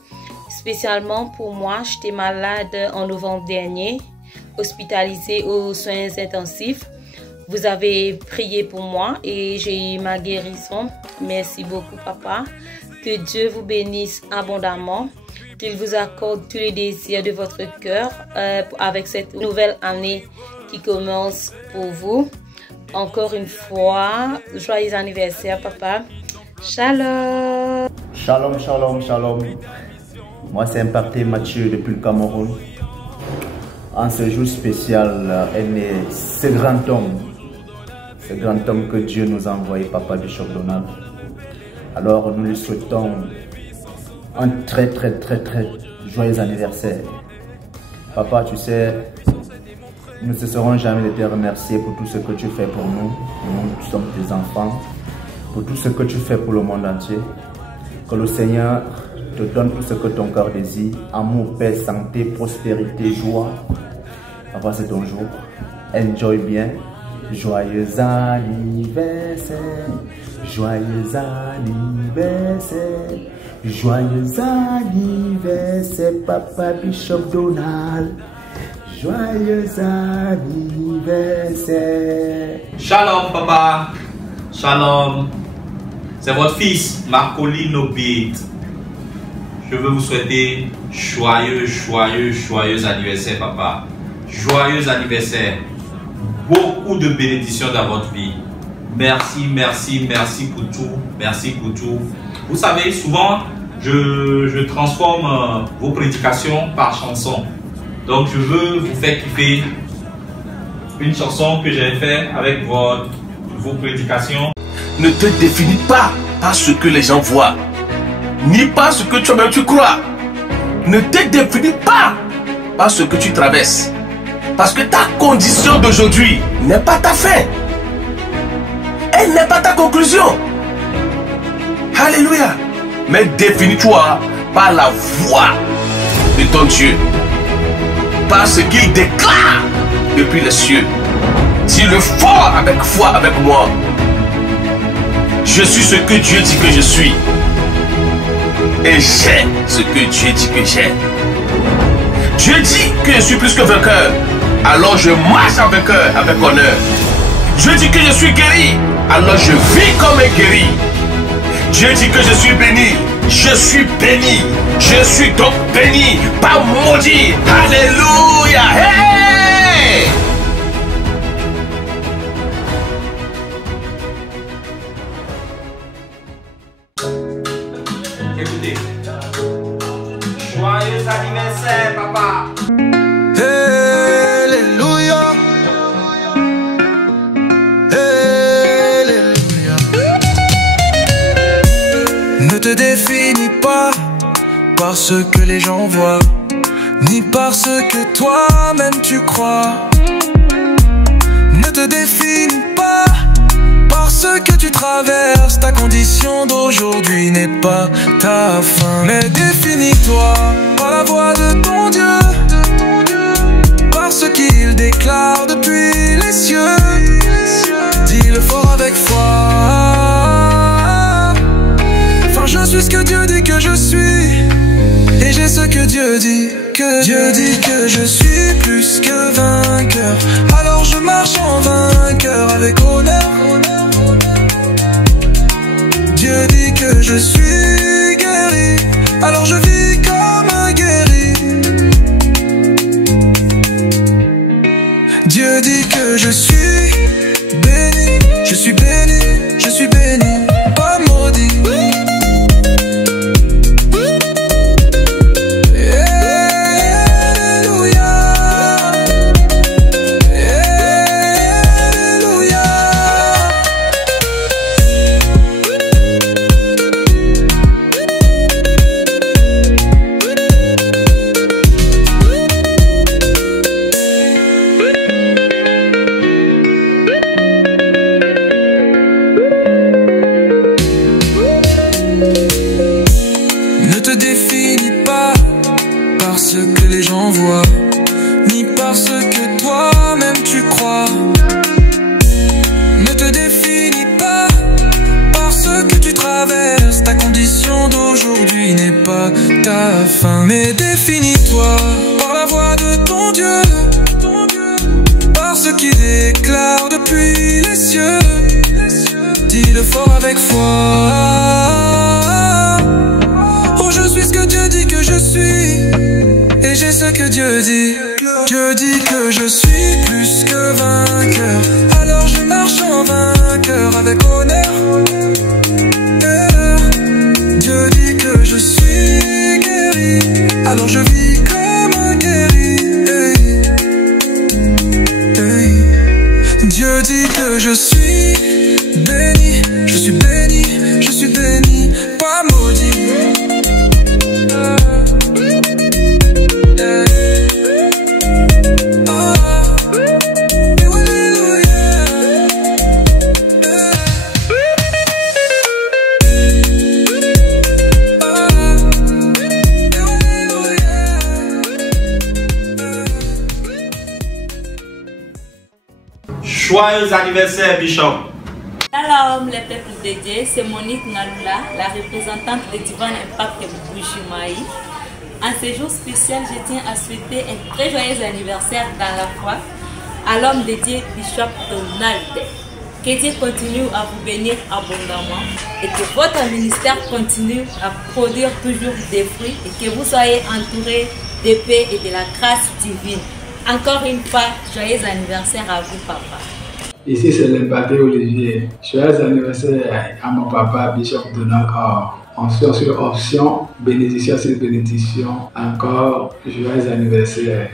Spécialement pour moi, j'étais malade en novembre dernier, hospitalisée aux soins intensifs. Vous avez prié pour moi et j'ai eu ma guérison. Merci beaucoup, papa. Que Dieu vous bénisse abondamment. Qu'il vous accorde tous les désirs de votre cœur avec cette nouvelle année qui commence pour vous. Encore une fois, joyeux anniversaire, papa. Shalom. Shalom, shalom, shalom. Moi, c'est impacté Mathieu depuis le Cameroun. En ce jour spécial, est né ce grand homme que Dieu nous a envoyé, papa Bishop Donald. Alors, nous lui souhaitons un très joyeux anniversaire. Papa, tu sais, nous ne cesserons jamais de te remercier pour tout ce que tu fais pour nous. Nous sommes tes enfants. Pour tout ce que tu fais pour le monde entier. Que le Seigneur te donne tout ce que ton cœur désire. Amour, paix, santé, prospérité, joie. Papa, c'est ton jour. Enjoy bien. Joyeux anniversaire. Joyeux anniversaire. Joyeux anniversaire, papa Bishop Donald. Joyeux anniversaire. Shalom, papa. Shalom. C'est votre fils, Marcolino Nobit. Je veux vous souhaiter joyeux anniversaire, papa. Joyeux anniversaire. Beaucoup de bénédictions dans votre vie. Merci pour tout. Merci pour tout. Vous savez, souvent, je transforme vos prédications par chansons. Donc, je veux vous faire kiffer une chanson que j'ai faite avec vos prédications. Ne te définis pas par ce que les gens voient, ni par ce que toi-même tu crois. Ne te définis pas par ce que tu traverses. Parce que ta condition d'aujourd'hui n'est pas ta fin. Elle n'est pas ta conclusion. Alléluia. Mais définis-toi par la voix de ton Dieu. Par ce qu'il déclare depuis les cieux. Dis-le fort avec foi avec moi. Je suis ce que Dieu dit que je suis. Et j'ai ce que Dieu dit que j'ai. Dieu dit que je suis plus que vainqueur. Alors je marche en vainqueur avec honneur. Dieu dit que je suis guéri. Alors je vis comme un guéri. Dieu dit que je suis béni. Je suis béni. Je suis donc béni, pas maudit. Alléluia. Hey! Écoutez. Joyeux anniversaire, papa. Alléluia. Alléluia. Ne te définis pas par ce que les gens voient, ni par ce que toi-même tu crois. Ne te définis pas par ce que tu traverses. Ta condition d'aujourd'hui n'est pas ta fin. Mais définis-toi par la voix de ton Dieu, par ce qu'il déclare depuis les cieux. Dis-le fort avec foi. Enfin, je suis ce que Dieu dit que je suis. Et j'ai ce que Dieu dit que Dieu dit que je suis plus que vainqueur. Alors je marche en vainqueur avec honneur. Dieu dit que je suis guéri. Alors je vis comme un guéri. Dieu dit que je suis béni. Je suis béni, je suis béni, pas maudit. que toi-même tu crois. Ne te définis pas par ce que tu traverses. Ta condition d'aujourd'hui n'est pas ta fin. Mais définis-toi par la voix de ton Dieu, par ce qui déclare depuis les cieux. Dis-le fort avec foi. Oh, je suis ce que Dieu dit que je suis, et j'ai ce que Dieu dit. Dieu dit que je suis plus que vainqueur, alors je marche en vainqueur avec honneur. Dieu dit que je suis guéri, alors je vis comme un guéri. Dieu dit que je suis béni, je suis béni, je suis béni, pas maudit. Joyeux anniversaire, Bishop. Shalom les peuples de Dieu, c'est Monique Naloula, la représentante de Divine Impact Bujimaï. En ce jour spécial, je tiens à souhaiter un très joyeux anniversaire dans la foi à l'homme de Dieu, Bishop Donald. Que Dieu continue à vous bénir abondamment et que votre ministère continue à produire toujours des fruits et que vous soyez entourés de paix et de la grâce divine. Encore une fois, joyeux anniversaire à vous, papa. Ici, c'est l'impacté Olivier. Joyeux anniversaire à mon papa, Bishop Donald Or. Option sur option, bénédiction sur bénédiction. Encore, joyeux anniversaire.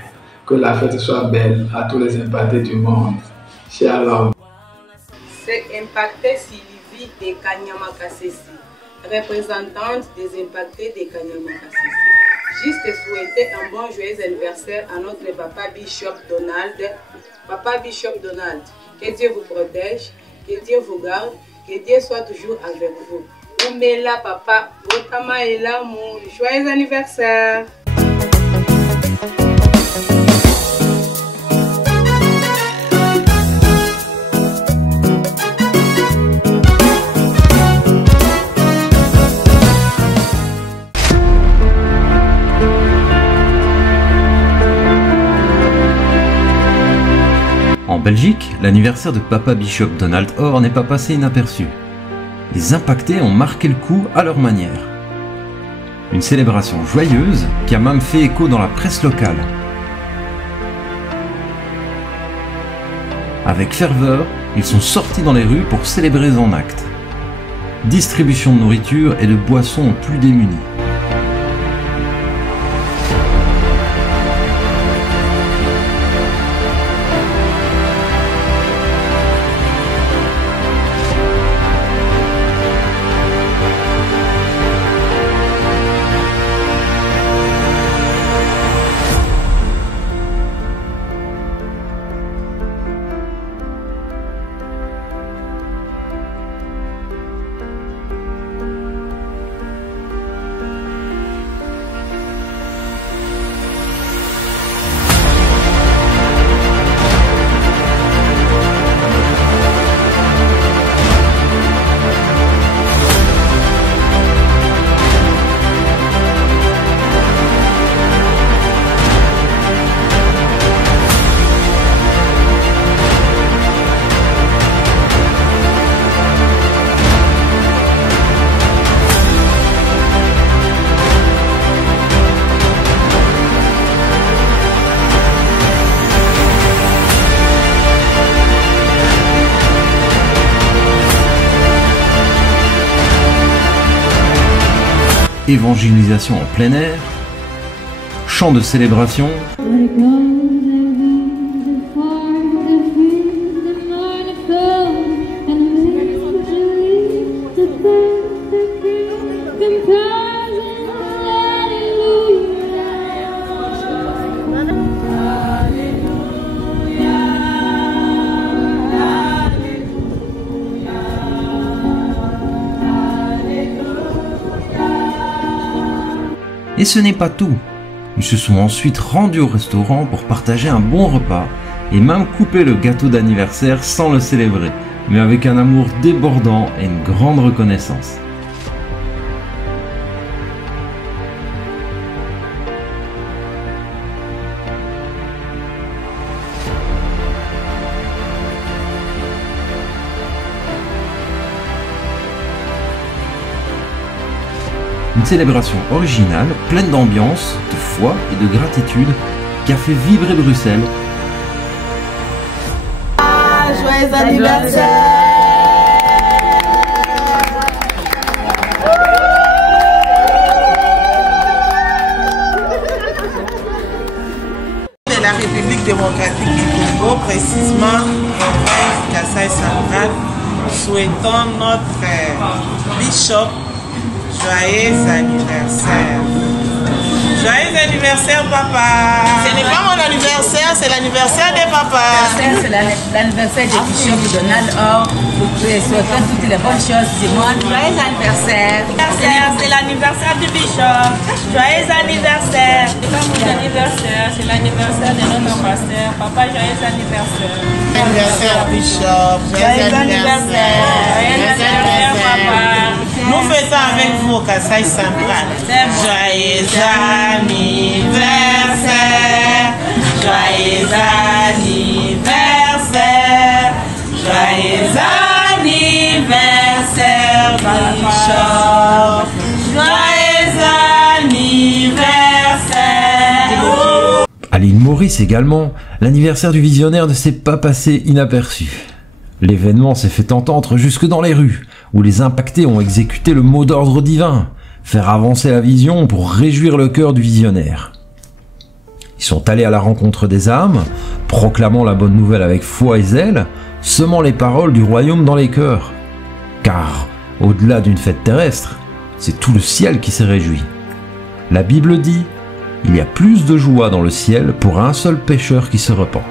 Que la fête soit belle à tous les impactés du monde. Shalom. C'est impacté Sylvie de Kanyama Kassesi, représentante des impactés de Kanyama Kassesi. Juste souhaiter un bon joyeux anniversaire à notre papa Bishop Donald. Papa Bishop Donald, que Dieu vous protège, que Dieu vous garde, que Dieu soit toujours avec vous. Oumela papa, Otama est là, mon joyeux anniversaire. En Belgique, l'anniversaire de Papa Bishop Donald Or n'est pas passé inaperçu. Les impactés ont marqué le coup à leur manière. Une célébration joyeuse qui a même fait écho dans la presse locale. Avec ferveur, ils sont sortis dans les rues pour célébrer en acte. Distribution de nourriture et de boissons aux plus démunis. Évangélisation en plein air, chant de célébration, Et ce n'est pas tout. Ils se sont ensuite rendus au restaurant pour partager un bon repas et même couper le gâteau d'anniversaire sans le célébrer, mais avec un amour débordant et une grande reconnaissance. Une célébration originale, pleine d'ambiance, de foi et de gratitude qui a fait vibrer Bruxelles. Joyeux anniversaire! De la République démocratique du Congo, précisément en Kasaï central, souhaitons notre bishop joyeux anniversaire. Joyeux anniversaire, papa. Ce n'est pas mon anniversaire, c'est l'anniversaire de papa. C'est l'anniversaire du bishop Donald Or. Vous souhaitons toutes les bonnes choses du monde. Joyeux anniversaire. C'est l'anniversaire du bishop. Joyeux anniversaire. C'est pas mon anniversaire, c'est l'anniversaire de notre pasteur. Papa, joyeux anniversaire. Anniversaire, bishop. Joyeux anniversaire. Joyeux anniversaire, papa. Nous fêtons avec vous au Kasaï central. Joyeux anniversaire. Joyeux anniversaire. Joyeux anniversaire, bishop. Joyeux anniversaire. À l'île Maurice également, l'anniversaire du visionnaire ne s'est pas passé inaperçu. L'événement s'est fait entendre jusque dans les rues, où les impactés ont exécuté le mot d'ordre divin, faire avancer la vision pour réjouir le cœur du visionnaire. Ils sont allés à la rencontre des âmes, proclamant la bonne nouvelle avec foi et zèle, semant les paroles du royaume dans les cœurs. Car, au-delà d'une fête terrestre, c'est tout le ciel qui s'est réjoui. La Bible dit, il y a plus de joie dans le ciel pour un seul pécheur qui se repent.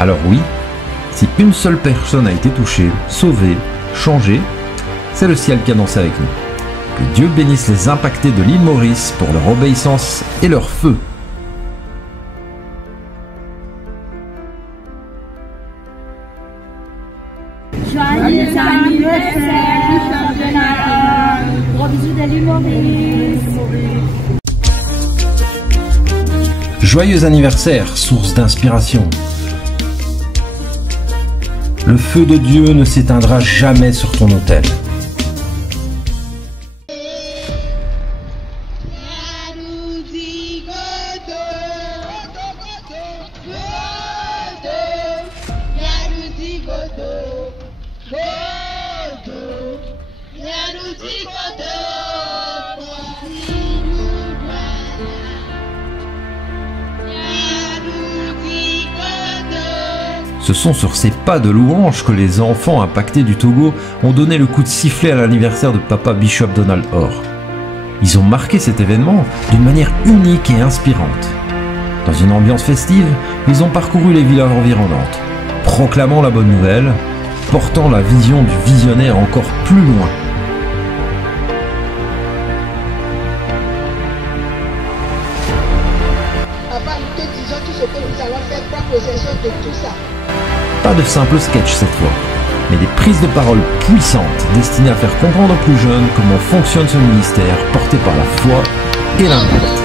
Alors oui, si une seule personne a été touchée, sauvée, changée, c'est le ciel qui a dansé avec nous. Que Dieu bénisse les impactés de l'île Maurice pour leur obéissance et leur feu. Joyeux anniversaire, gros bisous de l'île Maurice. Joyeux anniversaire, source d'inspiration. Le feu de Dieu ne s'éteindra jamais sur ton autel. Ce sont sur ces pas de louange que les enfants impactés du Togo ont donné le coup de sifflet à l'anniversaire de Papa Bishop Donald Or. Ils ont marqué cet événement d'une manière unique et inspirante. Dans une ambiance festive, ils ont parcouru les villages environnantes, proclamant la bonne nouvelle, portant la vision du visionnaire encore plus loin. Papa, nous te disons tout ce que nous allons faire, prendre possession de tout ça. Pas de simple sketch cette fois, mais des prises de parole puissantes destinées à faire comprendre aux plus jeunes comment fonctionne ce ministère porté par la foi et l'impact.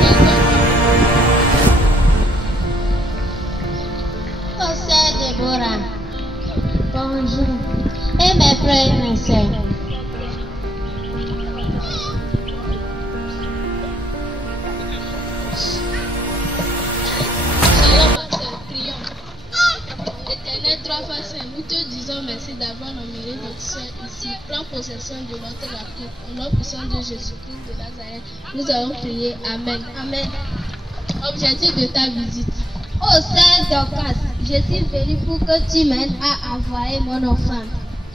Oh, c'est Déborah. Bonjour. Et mes frères et mes sœurs. Éternel, trois fois saint, nous te disons merci d'avoir nommé notre soeur ici. Prends possession de notre raconte. Au nom puissant de Jésus-Christ de Nazareth, nous avons prié. Amen. Amen. Objectif de ta visite. Oh, sœur Dorcas, je suis venue pour que tu m'aides à envoyer mon offrande.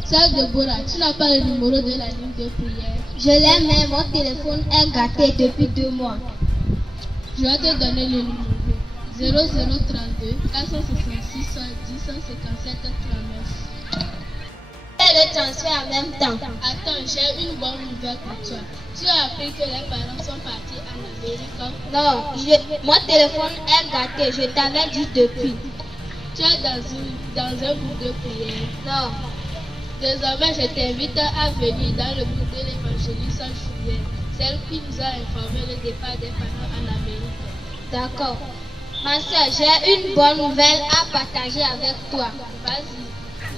Sœur Deborah, tu n'as pas le numéro de la ligne de prière. Je l'ai, mais mon téléphone est gâté depuis 2 mois. Je vais te donner le numéro. 0032 466 110 157 39. Et le transfert en même temps. Attends, j'ai une bonne nouvelle pour toi. Tu as appris que les parents sont partis en Amérique. Non, mon téléphone est gâté, je t'avais dit depuis. Tu es dans un groupe de prière. Non. Désormais, je t'invite à venir dans le groupe de l'évangéliste Julien, celle qui nous a informé le départ des parents en Amérique. D'accord. Ma soeur, j'ai une bonne nouvelle à partager avec toi. Vas-y.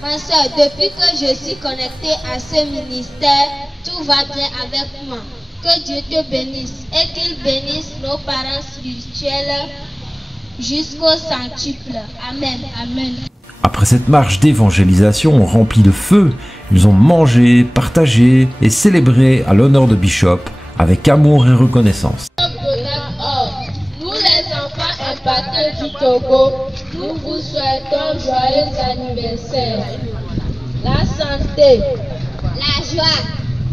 Ma soeur, depuis que je suis connectée à ce ministère, tout va bien avec moi. Que Dieu te bénisse et qu'il bénisse nos parents spirituels jusqu'au centuple. Amen. Amen. Après cette marche d'évangélisation remplie de feu, ils ont mangé, partagé et célébré à l'honneur de Bishop avec amour et reconnaissance. Nous les enfants impactés du Togo, nous vous souhaitons joyeux anniversaire. La santé, la joie,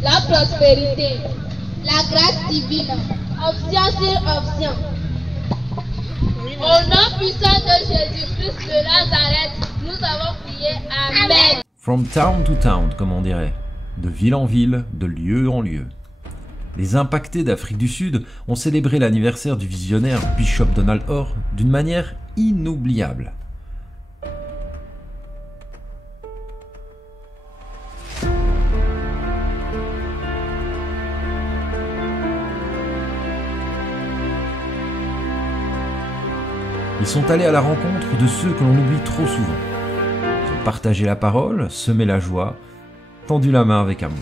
la prospérité, la grâce divine, option sur option. Au nom puissant de Jésus-Christ de Nazareth, nous avons prié. Amen. From town to town, comme on dirait. De ville en ville, de lieu en lieu. Les impactés d'Afrique du Sud ont célébré l'anniversaire du visionnaire Bishop Donald Orr d'une manière inoubliable. Ils sont allés à la rencontre de ceux que l'on oublie trop souvent. Ils ont partagé la parole, semé la joie, tendu la main avec amour.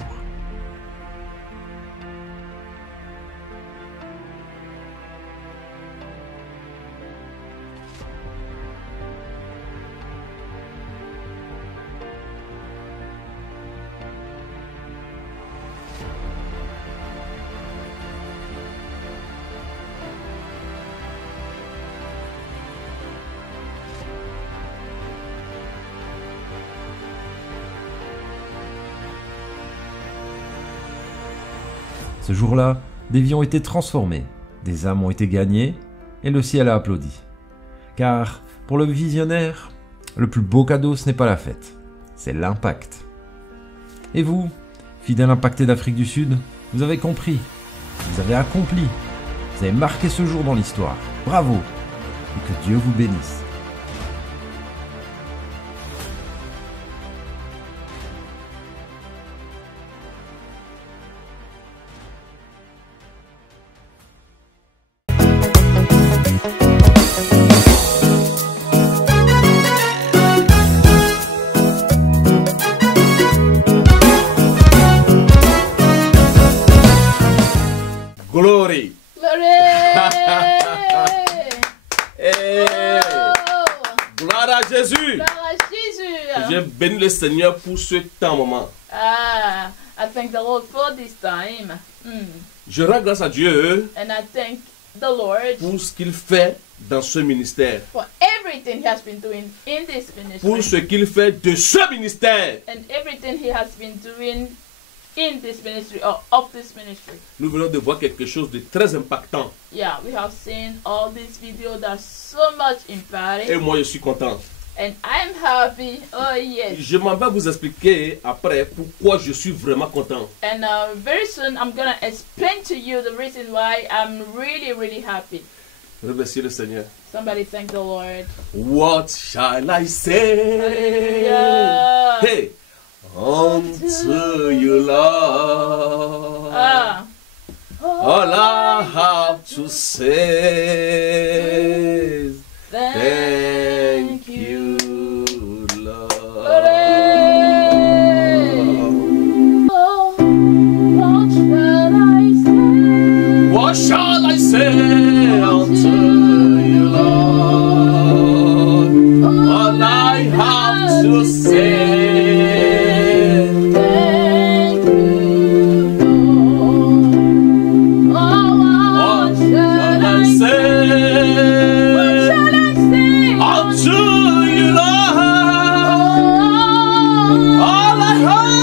Ce jour-là, des vies ont été transformées, des âmes ont été gagnées et le ciel a applaudi. Car pour le visionnaire, le plus beau cadeau, ce n'est pas la fête, c'est l'impact. Et vous, fidèles impactés d'Afrique du Sud, vous avez compris, vous avez accompli, vous avez marqué ce jour dans l'histoire. Bravo et que Dieu vous bénisse. Glory. Gloire à Jésus. Je bénis le Seigneur pour ce temps moment. I thank the Lord for this time. Je rends grâce à Dieu And I thank the Lord pour ce qu'il fait dans ce ministère. for everything He has been doing in this ministry. Pour ce qu'il fait de ce ministère. And everything He has been doing in this ministry or of this ministry. Nous venons de voir quelque chose de très impactant. Yeah, we have seen all these videos that are so much impacting. Et moi je suis content. And I'm happy. Oh yes. Je m'en vais vous expliquer après pourquoi je suis vraiment content. And very soon I'm gonna explain to you the reason why I'm really happy. Remerciez le Seigneur. Somebody thank the Lord. What shall I say? Yeah. Hey, unto you, Lord. All I have to say is thank you, Lord. What shall I say unto you, Lord? All I have to say. Unto you, Lord, all I have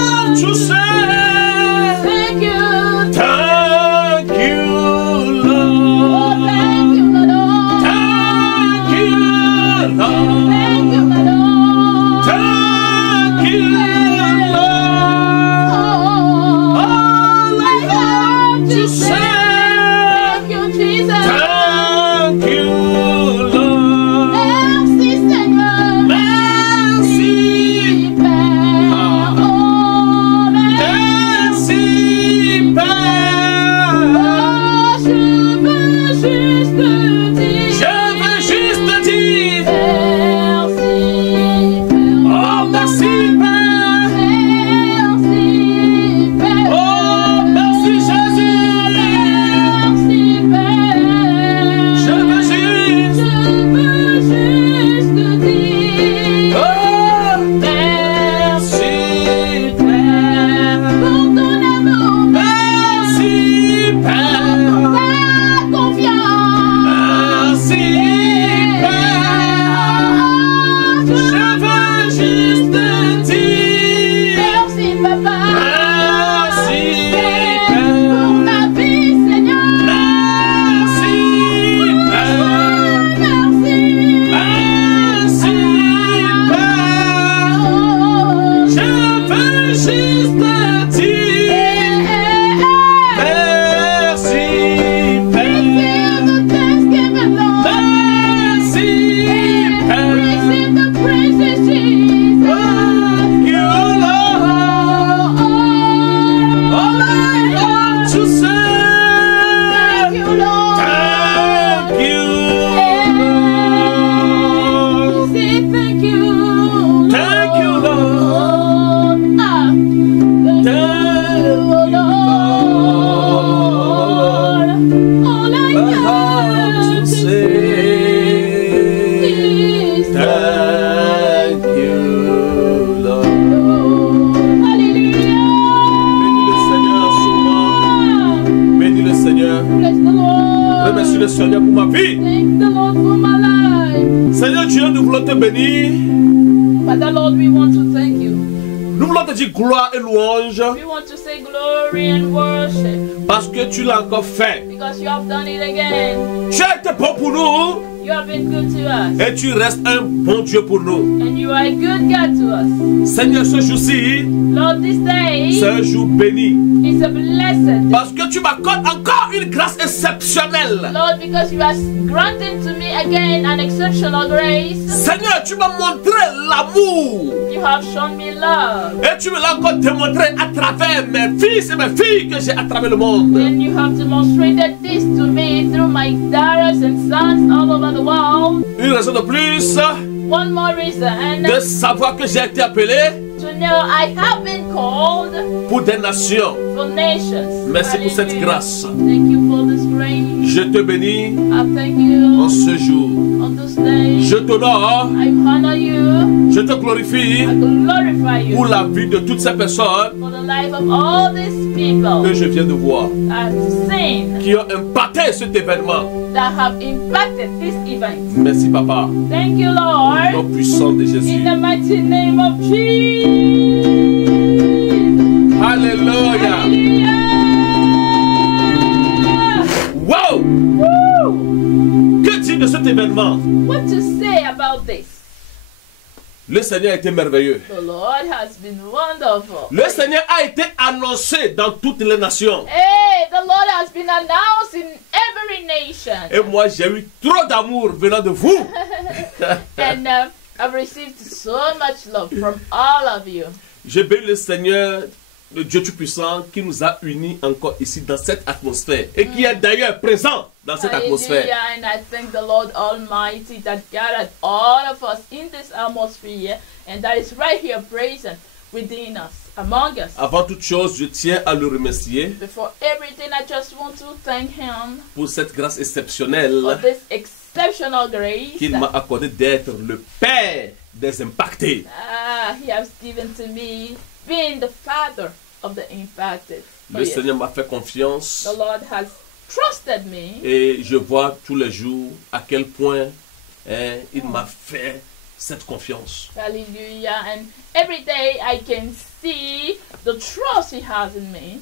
remercie le Seigneur pour ma vie. Thank the Lord for my life. Seigneur Dieu, nous voulons te bénir. Father Lord, we want to thank you. Nous voulons te dire gloire et louange. We want to say glory and worship. Parce que tu l'as encore fait. Because you have done it again. Tu as été bon pour nous. You have been good to us. Et tu restes un bon Dieu pour nous. And you are a good God to us. Seigneur, ce jour-ci, Lord, this day, c'est un jour béni. It's a blessed. Parce que tu m'accordes encore une grâce exceptionnelle. Lord, because you are granting to me again an exceptional grace. Seigneur, tu m'as montré l'amour. You have shown me love. Et tu me l'as encore démontré à travers mes fils et mes filles que j'ai à travers le monde. And you have demonstrated this to me through my daughters and sons all over the world. Une raison de plus. One more reason. De savoir que j'ai été appelé. To know I have been called. Pour des nations. For nations. Merci pour cette grâce. Thank you for this grace. Je te bénis. I thank you. En ce jour. On this day. Je t'honore. I honor you. Je te glorifie. I glorify you. Pour la vie de toutes ces personnes. For the life of all these people. Que je viens de voir. I've seen. Qui ont impacté cet événement. That have impacted this event. Merci papa. Thank you, Lord. Au nom puissant de Jésus. In the mighty name of Jesus. Alléluia. Wow. Woo. Que dire de cet événement? What to say about this? Le Seigneur a été merveilleux. The Lord has been wonderful. Le Seigneur a été annoncé dans toutes les nations. Hey, the Lord has been announced in every nation. Et moi, j'ai eu trop d'amour venant de vous. And I've received so much love from all of you. J'ai béni le Seigneur, le Dieu Tout-Puissant, qui nous a unis encore ici dans cette atmosphère et qui est d'ailleurs présent dans cette atmosphère. And I thank the Lord Almighty that gathered all of us in this atmosphere and that is right here present within us, among us. Avant toute chose, je tiens à le remercier. Before everything, I just want to thank Him pour cette grâce exceptionnelle for this exceptional grace qu'il m'a accordé d'être le Père des impactés. He has given to me being the father of the impacted. Le Seigneur m'a fait confiance. The Lord has trusted me. Et je vois tous les jours à quel point il m'a fait cette confiance. Hallelujah. And every day I can see the trust He has in me.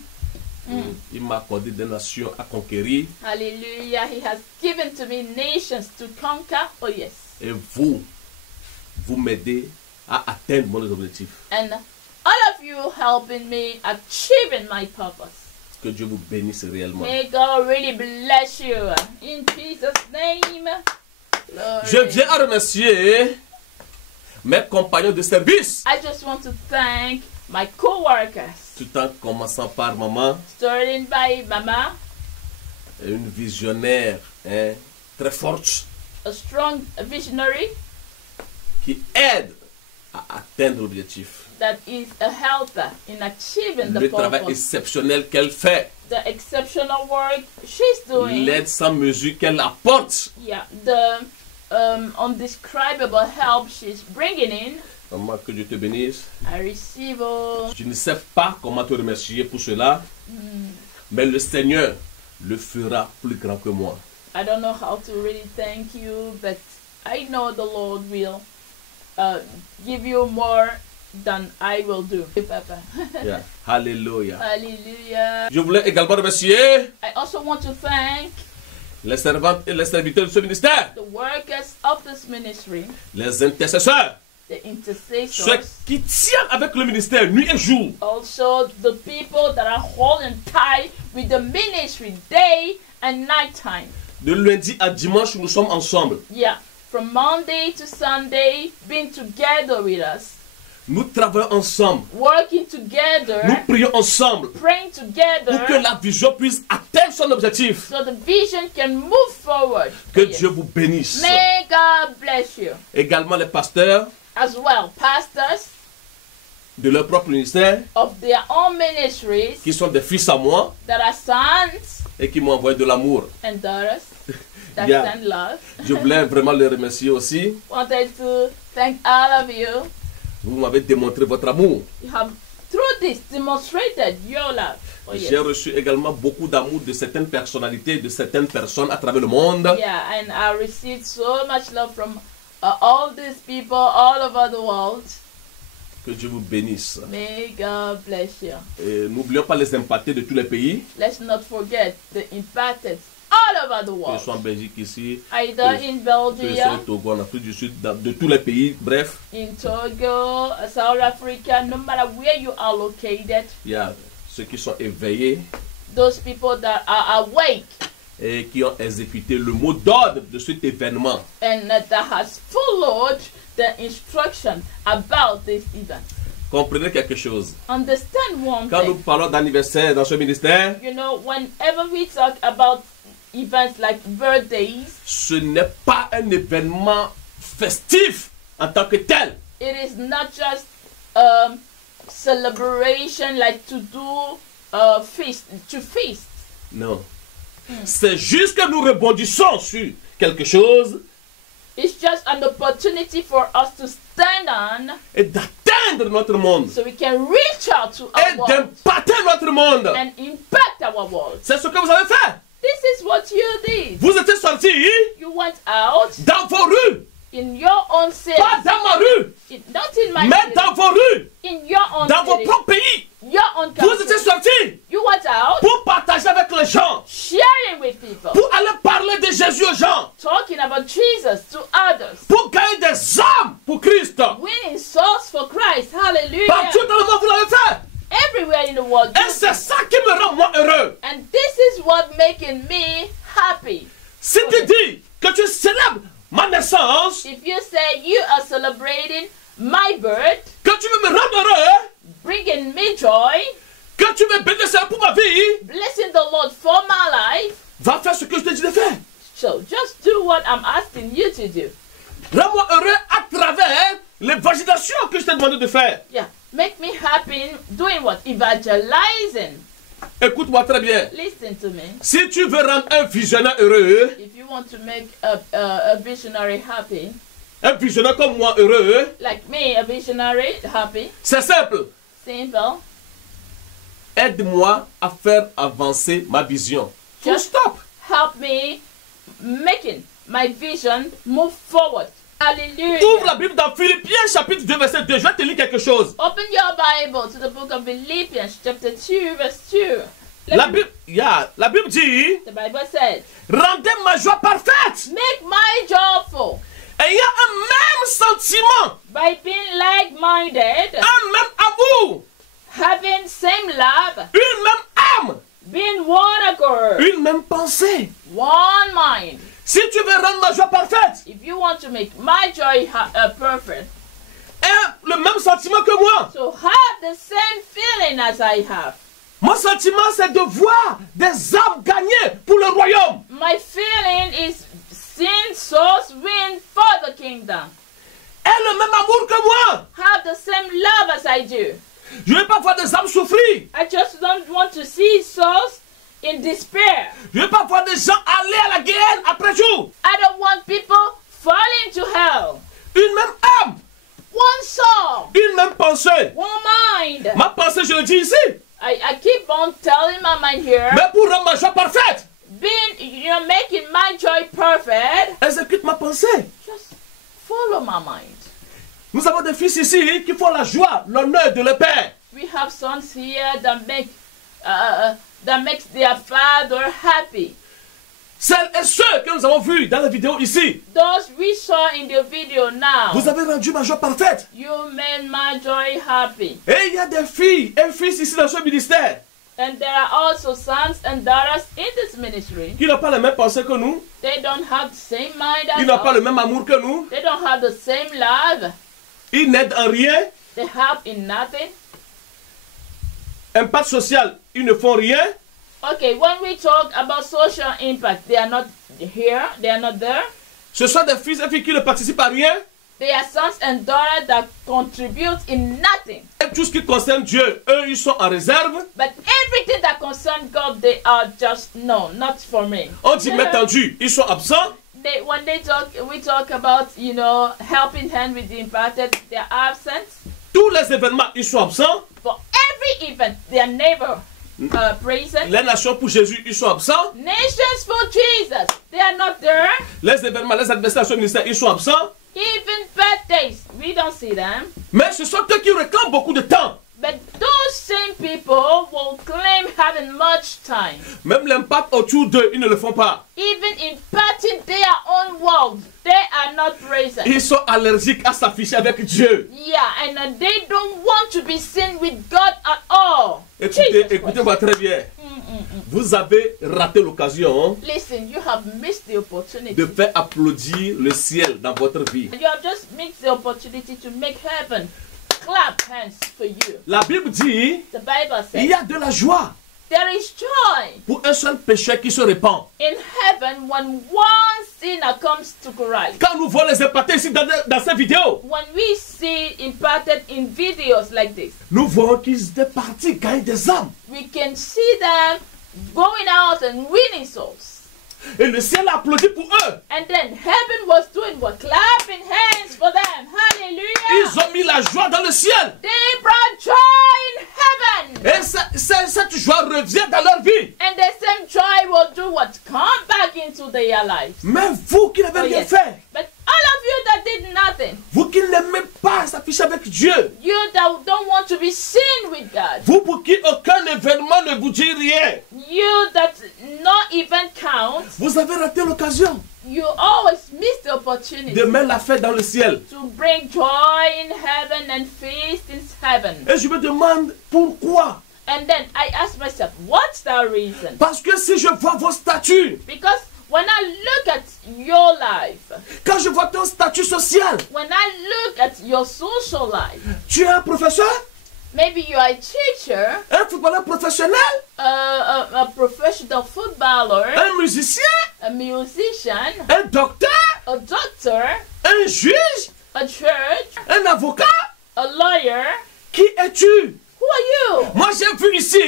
Il m'a accordé des nations à conquérir. Hallelujah. He has given to me nations to conquer. Oh yes. Et vous m'aidez à atteindre mon objectif. And all of you helping me achieving my purpose. Que Dieu vous bénisse réellement. May God really bless you in Jesus' name. Glory. Je viens à remercier mes compagnons de service. I just want to thank my co-workers. Tout en commençant par maman. Starting by Mama. Une visionnaire très forte. A strong visionary. Qui aide à atteindre l'objectif. That is a helper in achieving the le purpose. Travail exceptionnel qu'elle fait. The exceptional work she's doing. L'aide sans mesure qu'elle apporte. Yeah, the undescribable help she's bringing in. Maman, que Dieu te bénisse. I receive all. Je ne sais pas comment te remercier pour cela, mais le Seigneur le fera plus grand que moi. I don't know how to really thank you, but I know the Lord will give you more than I will do. Papa. Yeah. Hallelujah. Hallelujah. Je voulais également remercier I also want to thank les servantes et les serviteurs de ce ministère, the workers of this ministry, les intercesseurs, the intercessors, ceux qui tiennent avec le ministère nuit et jour. Also the people that are holding tight with the ministry day and night time. De lundi à dimanche, nous sommes ensemble. Yeah, from Monday to Sunday, being together with us. Nous travaillons ensemble. Working together. Nous prions ensemble. Praying together. Pour que la vision puisse atteindre son objectif. So the vision can move forward. Que Dieu vous bénisse. May God bless you. Également les pasteurs. As well, pastors. De leur propre ministère. Of their own ministries. Qui sont des fils à moi. That are sons. Et qui m'ont envoyé de l'amour. And daughters. That Yeah. send love. Je voulais vraiment les remercier aussi. Wanted to thank all of you. Vous m'avez démontré votre amour. You have through this, demonstrated your love. Oh, yes. J'ai reçu également beaucoup d'amour de certaines personnalités, de certaines personnes à travers le monde. Yeah, and I received so much love from all these people all over the world. Que Dieu vous bénisse. May God bless you. Et n'oublions pas les impactés de tous les pays. Let's not forget the impacted all over the world. Que ce soit en Belgique ici, either in Belgium, au Togo, en Afrique du Sud, de tous les pays, bref. In Togo, South Africa, no matter where you are located. Il y a ceux qui sont éveillés. Those people that are awake. Et qui ont exécuté le mot d'ordre de cet événement. And that has followed the instruction about this event. Comprenez quelque chose. Understand one Quand thing. nous parlons d'anniversaire dans ce ministère, you know, whenever we talk about events like birthdays, ce n'est pas un événement festif en tant que tel. It is not just celebration like to do feast, to feast. Non. C'est juste que nous rebondissons sur quelque chose. It's just an opportunity for us to stand on. Et d'atteindre notre monde. So we can reach out to our world. Et d'impacter notre monde. And impact our world. C'est ce que vous avez fait. This is what you did. Vous étiez sortis. You went out. Dans vos rues. In your own city. Pas dans ma rue. Not in my mais city. Dans vos rues. In your own dans city. vos propres pays. Your own country. Vous étiez sortis. You went out. Pour partager avec les gens. Sharing with people. Pour aller parler de Jésus aux gens. Talking about Jesus to others. Pour gagner des âmes pour Christ. Winning souls for Christ. Hallelujah. Partout dans le monde vous l'avez fait. Everywhere in the world. Et c'est ça qui me rend moi heureux. And this is what making me happy. Si tu dis que tu célèbres ma naissance, if you say you are celebrating my birth, que tu veux me rendre heureux, bringing me joy, que tu veux bénir pour ma vie, blessing the Lord for my life, va faire ce que je te dis de faire. So just do what I'm asking you to do. Rends-moi heureux à travers l'évangélisation que je t'ai demandé de faire. Yeah, make me happy doing what? Evangelizing. Écoute-moi très bien. Listen to me. Si tu veux rendre un visionnaire heureux, if you want to make a visionary happy, un visionnaire comme moi heureux, like me, a visionary happy, c'est simple. Simple. Aide-moi à faire avancer ma vision. Just stop. Help me making my vision move forward. Hallelujah. Ouvre la Bible dans Philippiens chapitre 2 verset 2. Je vais te lire quelque chose. Open your Bible to the book of Philippians chapter 2 verse 2. La Bible dit, the Bible says, rendez ma joie parfaite. Make my joy full. Ayant un même sentiment. By being like-minded. Un même amour. Having same love. Une même âme. Being one accord. Une même pensée. One mind. Si tu veux rendre ma joie parfaite, if you want to make my joy perfect, aie le même sentiment que moi. So have the same feeling as I have. Mon sentiment, c'est de voir des âmes gagnées pour le royaume. My feeling is seeing souls win for the kingdom. Aie le même amour que moi. Have the same love as I do. Je ne veux pas voir des âmes souffrir. I just don't want to see souls in despair. Je ne veux pas voir des gens aller à la guerre après jour. I don't want people falling to hell. Une même âme. One soul. Une même pensée. One mind. Ma pensée, je le dis ici. I keep on telling my mind here. Mais pour rendre ma joie parfaite. You're making my joy perfect. Exécute ma pensée. Just follow my mind. Nous avons des fils ici qui font la joie, l'honneur de leur père. We have sons here that makes their father happy. Celles et ceux que nous avons vus dans la vidéo ici. Those we saw in the video now. Vous avez rendu ma joie parfaite. You made my joy happy. Et il y a des filles et fils ici dans ce ministère. And there are also sons and daughters in this ministry. Qui n'ont pas la même pensée que nous. They don't have the same mind as us. Ils n'ont pas le même amour que nous. They don't have the same love. Ils n'aident en rien. They help in nothing. Impact social, ils ne font rien. Okay, when we talk about social impact, they are not here, they are not there. Ce sont des fils et filles qui ne participent à rien. They are sons and daughters that contribute in nothing. Et tout ce qui concerne Dieu, eux, ils sont en réserve. But everything that concerns God, they are just, no, not for me. On dit main tendue, ils sont absents. When they talk, we talk about, you know, helping hand with the impacted, they are absent. Tous les événements, ils sont absents. For every event, they are never present. Les nations pour Jésus, ils sont absents. Nations for Jesus, they are not there. Les événements, les administrations ministères, ils sont absents. Even birthdays, we don't see them. Mais ce sont eux qui réclament beaucoup de temps. But those same people will claim having much time. Même l'impact autour d'eux, ils ne le font pas. Even impacting their own world, they are not present. Ils sont allergiques à s'afficher avec Dieu. Yeah, and they don't want to be seen with God at all. Écoutez-moi très bien. Vous avez raté l'occasion Listen, you have missed the opportunity. de faire applaudir le ciel dans votre vie. You have just missed the opportunity to make heaven clap hands for you. La Bible dit, The Bible says, il y a de la joie there is joy pour un seul pécheur qui se répand. in heaven when one sinner comes to Christ. Quand nous voyons les impactés ici dans ces vidéos, When we see imparted in videos like this, nous voyons qu'ils étaient partis gagner des âmes. we can see them going out and winning souls. Et le ciel a applaudi pour eux. And then heaven was doing what? Clapping hands for them. Hallelujah. Ils ont mis la joie dans le ciel. They brought joy in heaven. Et cette joie revient dans leur vie. And the same joy will do what? Come back into their lives. Mais vous qui n'avez rien fait, But all of you that did nothing, vous qui n'aimez pas s'afficher avec Dieu, you that don't want to be seen with God, vous pour qui aucun événement ne vous dit rien, you that no event counts, vous avez raté l'occasion you always miss the opportunity de mettre la fête dans le ciel. to bring joy in heaven and feast in heaven. Et je me demande pourquoi. And then I ask myself, what's the reason? Parce que si je vois vos statuts, Because when I look at your life, quand je vois ton statut social, when I look at your social life, tu es un professeur, maybe you are a teacher, un footballeur professionnel, a professional footballer, un musicien, a musician, un docteur, a doctor, un juge, a judge, un avocat. a lawyer. Qui es-tu? Who are you? Moi j'ai vu ici,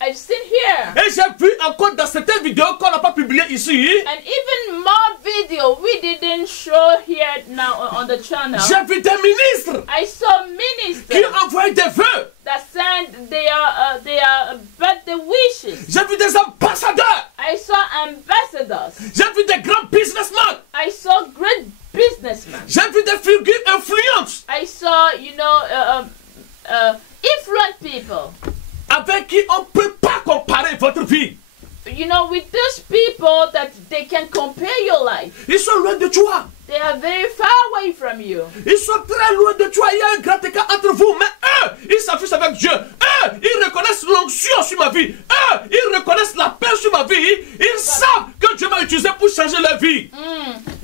I've seen here. et j'ai vu encore dans certaines vidéos qu'on n'a pas publiées ici. And even more video we didn't show here now on the channel. J'ai vu des ministres I saw qui ministers envoient des vœux. that sent their birthday wishes. J'ai vu des ambassadeurs. I saw ambassadors. J'ai vu des grands businessmen. I saw great businessmen. J'ai vu des figures influentes I saw, influent people. avec qui on ne peut pas comparer votre vie. With those people that they can compare your life. Ils sont loin de toi. They are very far away from you. Ils sont très loin de toi. Il y a un grand écart entre vous. Mais eux, ils s'affichent avec Dieu. Eux, ils reconnaissent l'onction sur ma vie. Eux, ils reconnaissent la paix sur ma vie. Ils savent que Dieu m'a utilisé pour changer leur vie.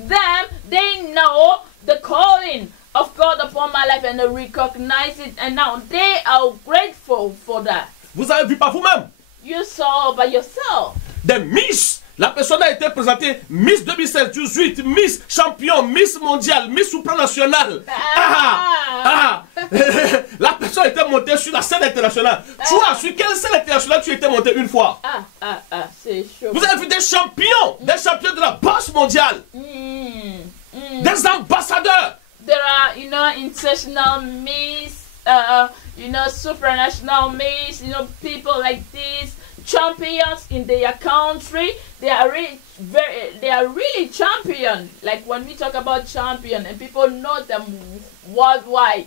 Them, they know the calling of God upon my life and they recognize it. And now they are grateful for that. Vous avez vu par vous-même. You saw by yourself. Des Miss. La personne a été présentée Miss 2016-18, Miss Champion, Miss Mondial, Miss Supranationale. La personne a été montée sur la scène internationale. Toi, sur quelle scène internationale tu étais monté une fois? C'est chaud. Vous avez vu des champions de la boxe mondiale. Des ambassadeurs. There are, international Miss, supranational Miss, people like this. Champions in their country, they are really champion. Like when we talk about champion, and people know them worldwide.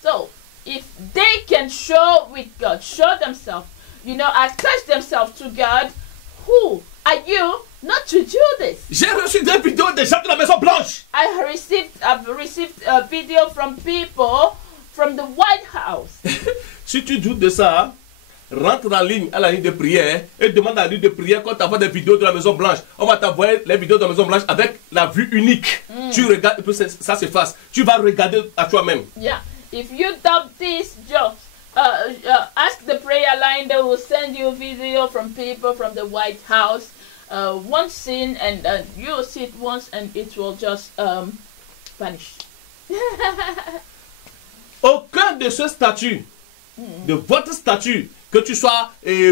So if they can show with God, show themselves, attach themselves to God, who are you not to do this? J'ai reçu des vidéos des gens de la Maison Blanche. I've received a video from people from the White House. Si tu doutes de ça, rentre en ligne à la ligne de prière et demande à la ligne de prière quand tu envoies des vidéos de la Maison Blanche. On va t'envoyer les vidéos de la Maison Blanche avec la vue unique. Tu regardes et puis ça s'efface. Tu vas regarder à toi-même. Yeah, if you doubt this, just ask the prayer line. They will send you a video from people from the White House. One scene, and you will see it once, and it will just vanish. Aucun de ce statut, de votre statut, que tu sois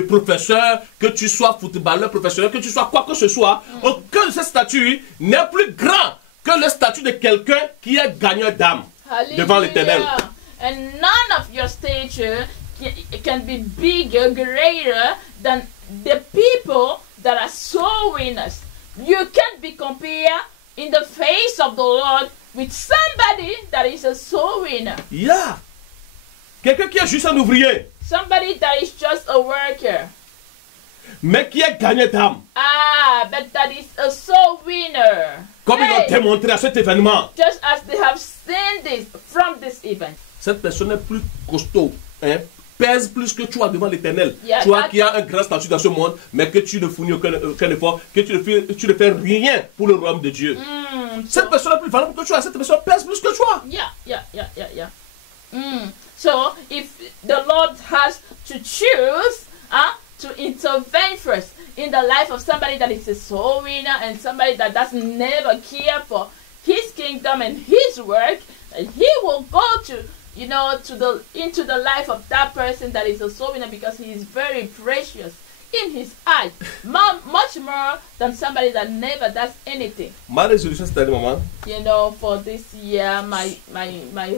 professeur, que tu sois footballeur professionnel, que tu sois quoi que ce soit, aucun de ces statuts n'est plus grand que le statut de quelqu'un qui est gagnant d'âme devant l'Éternel. And none of your stature can be bigger, greater than the people that are soul winners. You can't be compared in the face of the Lord with somebody that is a soul winner. Yeah. Quelqu'un qui est juste un ouvrier. Somebody that is just a worker. Mais qui est gagné d'âme. Ah, but that is a soul winner. Comme ils ont démontré à cet événement. Just as they have seen this from this event. Cette personne est plus costaud, hein, pèse plus que toi devant l'Éternel. Yeah, toi qui as un grand statut dans ce monde, mais que tu ne fournis aucun effort, que tu ne fais rien pour le royaume de Dieu. Cette personne est plus valable que toi, cette personne pèse plus que toi. Yeah. So, if the Lord has to choose to intervene first in the life of somebody that is a soul winner and somebody that doesn't never care for his kingdom and his work, and he will go to, you know, into the life of that person that is a soul winner because he is very precious in his eyes, much more than somebody that never does anything. Ma résolution cette année, maman. You know, for this year, my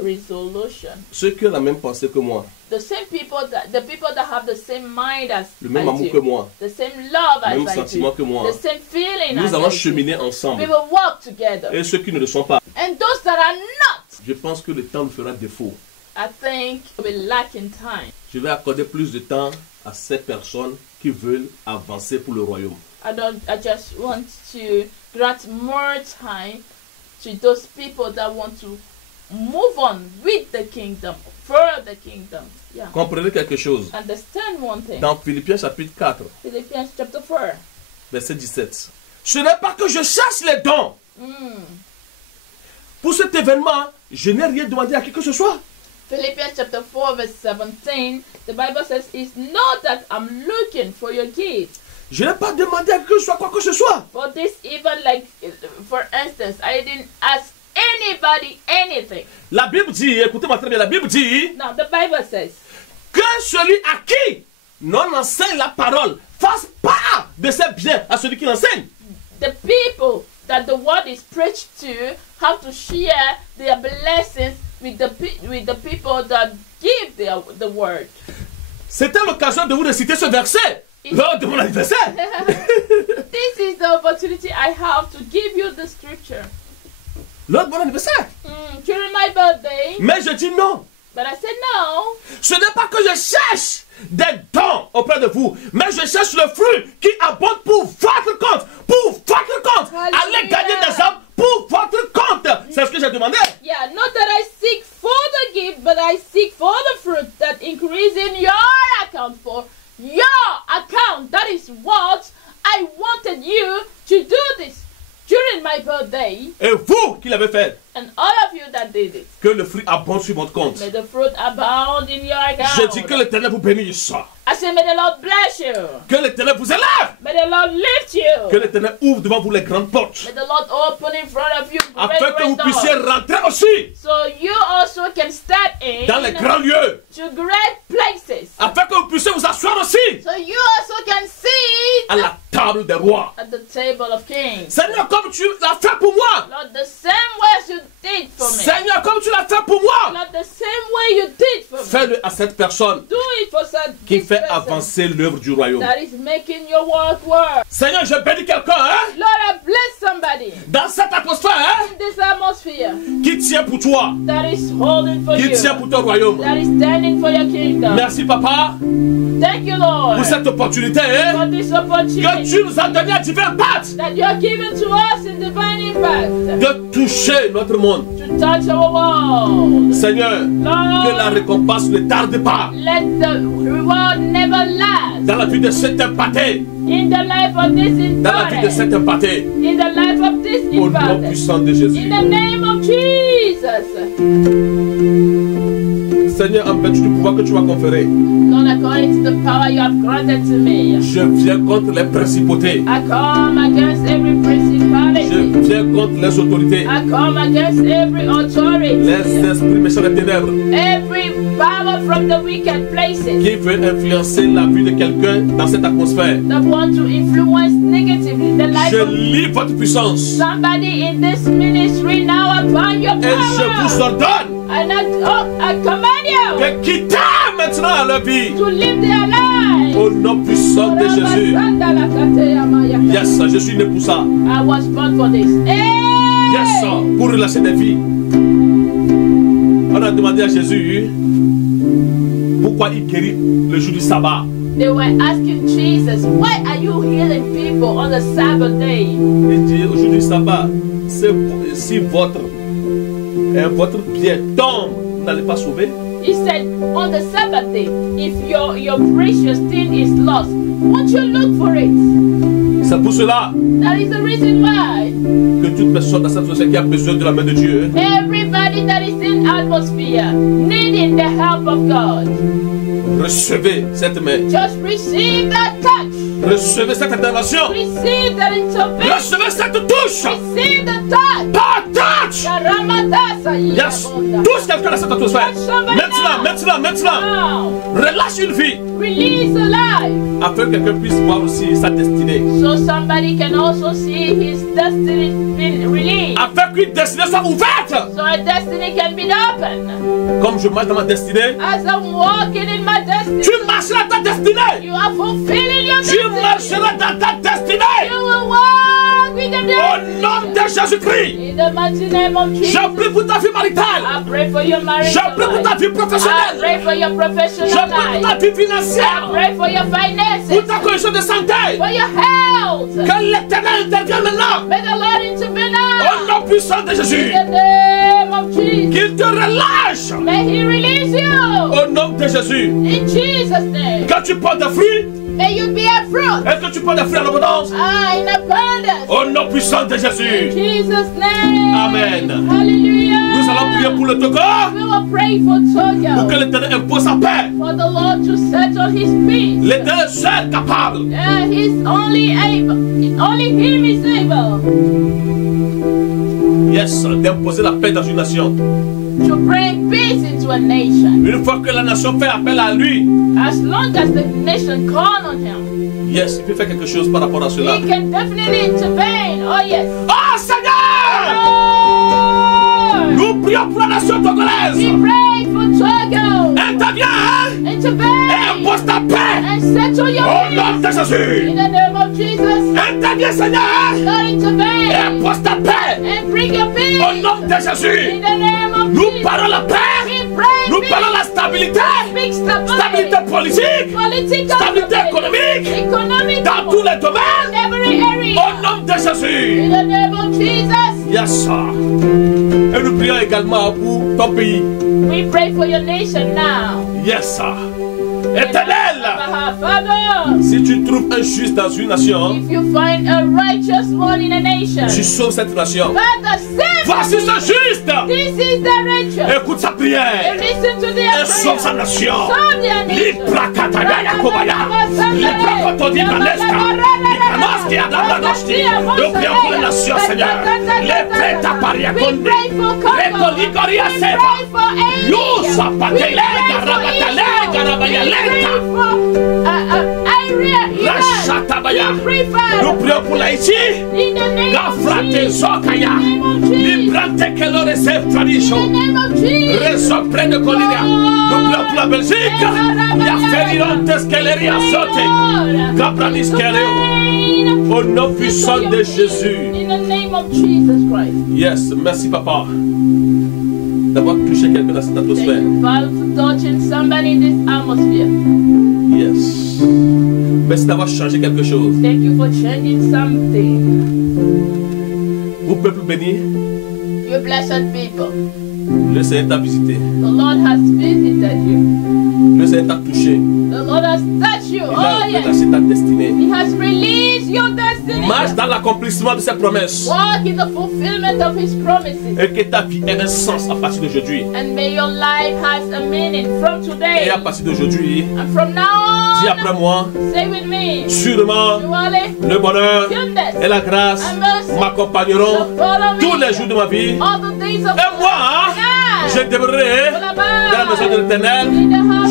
resolution. Ceux qui ont la même pensée que moi. The same people the people that have the same mind as le même I amour do, que moi. the same love le même as sentiment I do, que moi. the same feeling Nous as allons I cheminer do. ensemble. We will walk together. Et ceux qui ne le sont pas. And those that are not, je pense que le temps nous fera défaut. I think we'll lack in time. Je vais accorder plus de temps à ces personnes qui veulent avancer pour le royaume. I just want to grant more time to those people that want to move on with the kingdom, for the kingdom. Yeah. Comprenez quelque chose. Understand one thing. Dans Philippiens chapitre 4, Philippians chapter 4, verset 17. Ce n'est pas que je cherche les dons. Pour cet événement, je n'ai rien demandé à qui que ce soit. Philippians chapter 4 verse 17, the Bible says, it's not that I'm looking for your gift. Je n'ai pas demandé à qui que ce soit quoi que ce soit. For this even, like, for instance, I didn't ask anybody anything. La Bible dit, écoutez-moi très bien, la Bible dit, now the Bible says, que celui à qui l'on enseigne la parole fasse part de ses biens à celui qui l'enseigne. The people that the word is preached to have to share their blessings with the people that give the word. C'était l'occasion de vous réciter ce verset lors de mon anniversaire. This is the opportunity I have to give you the scripture. Lors de mon anniversaire. During my birthday. Mais je dis non. But I said no. Ce n'est pas que je cherche des dons auprès de vous, mais je cherche le fruit qui abonde pour votre compte. Pour votre compte. Allez gagner des âmes pour votre compte. C'est ce que j'ai demandé. Yeah, not that I seek for the gift, but I seek for the fruit that increase in your account, for your account. That is what I wanted you to do this during my birthday. Et vous qui l'avez fait. And all of you that did it. Que le fruit abonde sur votre compte. May the fruit abound in your account. Je dis que l'Éternel vous bénisse. I say, may the Lord bless you. Que l'Éternel vous élève. May the Lord lift you. Que l'Éternel ouvre devant vous les grandes portes. May the Lord open in front of you great, afin que vous great puissiez doors. rentrer aussi. So you also can step in. Dans les grands lieux. To great places. Afin que vous puissiez vous asseoir aussi. So you also can sit. À la table des rois. At the table of kings. Seigneur, comme tu l'as fait pour moi. Lord, the same way as you did for me. Seigneur, comme tu l'as fait pour moi. Lord, the same way you did for me. Fais-le à cette personne. Do it for qui fait avancer l'œuvre du royaume. That is making your work. Seigneur, je bénis quelqu'un, hein? Lord, I bless somebody. Dans cette atmosphère, hein? In this atmosphere. Qui tient pour toi. That is holding for you. Qui tient pour ton royaume. That is standing for your kingdom. Merci, Papa. Thank you, Lord. Pour cette opportunité, hein? For this opportunity. Que tu nous as donné à divers impact. That you are given to us in divine impact. De toucher notre monde. To touch our world. Seigneur, Lord, que la récompense ne tarde pas. Let the reward never last. Dans la vie de cet impacté. In the life of this infant. Dans la vie de cet impacté. In the life of this infant. Au nom puissant de Jésus. In the name of Jesus. Seigneur, en vertu du pouvoir que tu m'as conféré. Lord, according to the power you have granted to me. Je viens contre les principautés. I come against every principality. Je viens contre les autorités. I come against every authority. Les esprits méchants des ténèbres. Every power from the wicked places. Qui veut influencer la vie de quelqu'un dans cette atmosphère. That want to influence negatively the life je of lis votre puissance. Somebody in this ministry now upon your power. Et je vous ordonne. And I command you de quitter maintenant à leur vie. To live their life. Au nom puissant de Jésus. Yes, je suis né pour ça. I was born for this. Yes, pour relâcher des vies. On a demandé à Jésus pourquoi il guérit le jour du sabbat. They were asking Jesus, why are you healing people on the Sabbath day? Il dit au jour du sabbat, si votre pied tombe, vous n'allez pas sauver. He said, on the Sabbath day, if your precious thing is lost, won't you look for it? C'est pour cela That is the reason why que toute personne dans cette société qui a besoin de la main de Dieu, everybody that is in atmosphere needing the help of God, recevez cette main. just receive that touch. Recevez cette intervention. Receive that intervention. Recevez cette touche. Receive the touch. Touch. Yes. Touche quelqu'un dans cette atmosphère. Maintenant. Relâche une vie. Release a life. Afin que quelqu'un puisse voir aussi sa destinée. So somebody can also see his destiny being released. Afin qu'une destinée soit ouverte. So a destiny can be open. Comme je marche dans ma destinée. As I'm walking in my destiny. Tu marcheras dans ta destinée. You are fulfilling your destiny. Tu marcheras dans ta destinée. You will walk with the destiny. Au nom de Jésus-Christ. In the mighty name of Jesus. Je prie pour ta vie maritale. I pray for your marriage. Je prie pour ta vie professionnelle. I pray for your professional Je prie pour ta vie financière. I pray for your finances. Pour ta condition de santé. For your health. Que l'Éternel intervienne maintenant. May the Lord intervene now. Au nom puissant de Jésus. In the name of Jesus. Qu'il te relâche. May He release you. Au nom de Jésus. In Jesus' name. Que tu portes des fruits. May you be a fruit. Et que tu portes des fruits en abondance. In abundance. Au nom puissant de Jésus. In Jesus' name. Amen. Hallelujah. Nous allons prier pour le Togo. We will pray for Togo. Pour que l'Éternel impose sa paix. For the Lord to settle His peace. L'Éternel seul capable. Yeah, He's only able. Only Him is able. Yes, d'imposer la paix dans une nation. To bring peace into a nation. Une fois que la nation fait appel à lui. As long as the nation call on Him. Yes, il peut faire quelque chose par rapport à cela. He can definitely intervene. Oh yes. Oh Seigneur! Oh. Nous prions pour la nation togolaise. We pray for Togo. Interviens. Intervene. Et impose ta paix. And settle your peace. Au nom de Jésus. In the name of Jesus. Interviens Seigneur. God intervene. Et impose ta paix. And bring your peace. Au nom de Jésus. In the name of Nous Jesus. parlons la paix. Nous parlons la stabilité. Stabilité politique. Stabilité économique. Dans tous les domaines. Every area. Au nom de Jésus. In the name of Jesus. Yes, sir. Et nous prions également pour ton pays. We pray for your nation now. Yes, sir. Éternel, si tu trouves un juste dans une nation, if you find a righteous one in a nation, tu sauves cette nation. Voici ce juste. This is the righteous. Écoute sa prière. And listen to et sauve sa nation. Nous prions pour les nations, Seigneur. Les prêts à Paris, nous prions pour l'Haïti. Gafrate Zokaya. Librante que l'on recève tradition. Réseau près de Colinia. Nous prions pour la Belgique. Yaferirantes Keleria Sote. Gabranis Keleo. Au nom puissant de Jésus. In the name of Jesus Christ. Yes, merci papa d'avoir touché quelqu'un dans cette atmosphère. Thank you, Father, for touching somebody in this atmosphere. Yes. Merci d'avoir changé quelque chose. Thank you for changing something. Vous peuple béni. You blessed people. Le Seigneur t'a visité. The Lord has visited you. Le Seigneur t'a touché. The Lord has touched you. Il a Oh yes. relâché ta destinée. He has released your destiny. Marche dans l'accomplissement de ses promesses. Walk in the fulfillment of His promises. Et que ta vie ait un sens à partir d'aujourd'hui. And may your life has a meaning from today. Et à partir d'aujourd'hui, And from now on, dis après moi, say with me, sûrement surely, le bonheur goodness et la grâce and mercy m'accompagneront follow me tous les jours de ma vie. all the days of Et moi, je demeurerai dans la maison de l'Éternel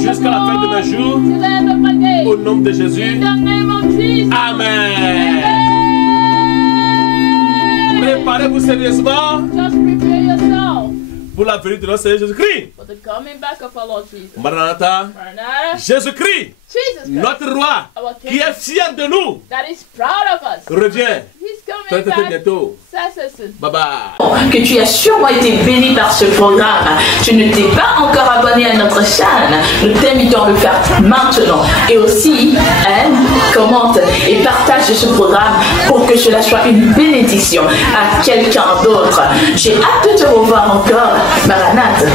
jusqu'à la fin de mes jours. till the end of my day. Au nom de Jésus. In the name of Jesus. Amen. Préparez-vous sérieusement Just prepare yourself. pour la venue de notre Seigneur Jésus-Christ. For the coming back of our Lord Jesus. Maranatha, Maranatha. Jésus-Christ, notre roi, qui est fier de nous, that is proud of us. revient He's coming très back. bientôt. Bye bye. Que tu as sûrement été béni par ce programme. Tu ne t'es pas encore abonné à notre chaîne. Nous t'invitons à le faire maintenant. Et aussi, aime, commente et partage ce programme pour que cela soit une bénédiction à quelqu'un d'autre. J'ai hâte de te revoir encore, Maranatha.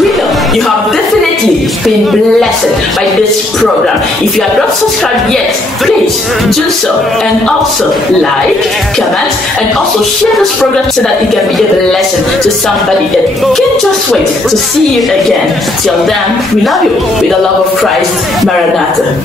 We know you have definitely been blessed by this program. If you have not subscribed yet, please do so. And also like, comment, and also share this program so that it can be a blessing to somebody that can't just wait to see you again. Till then, we love you with the love of Christ. Maranatha.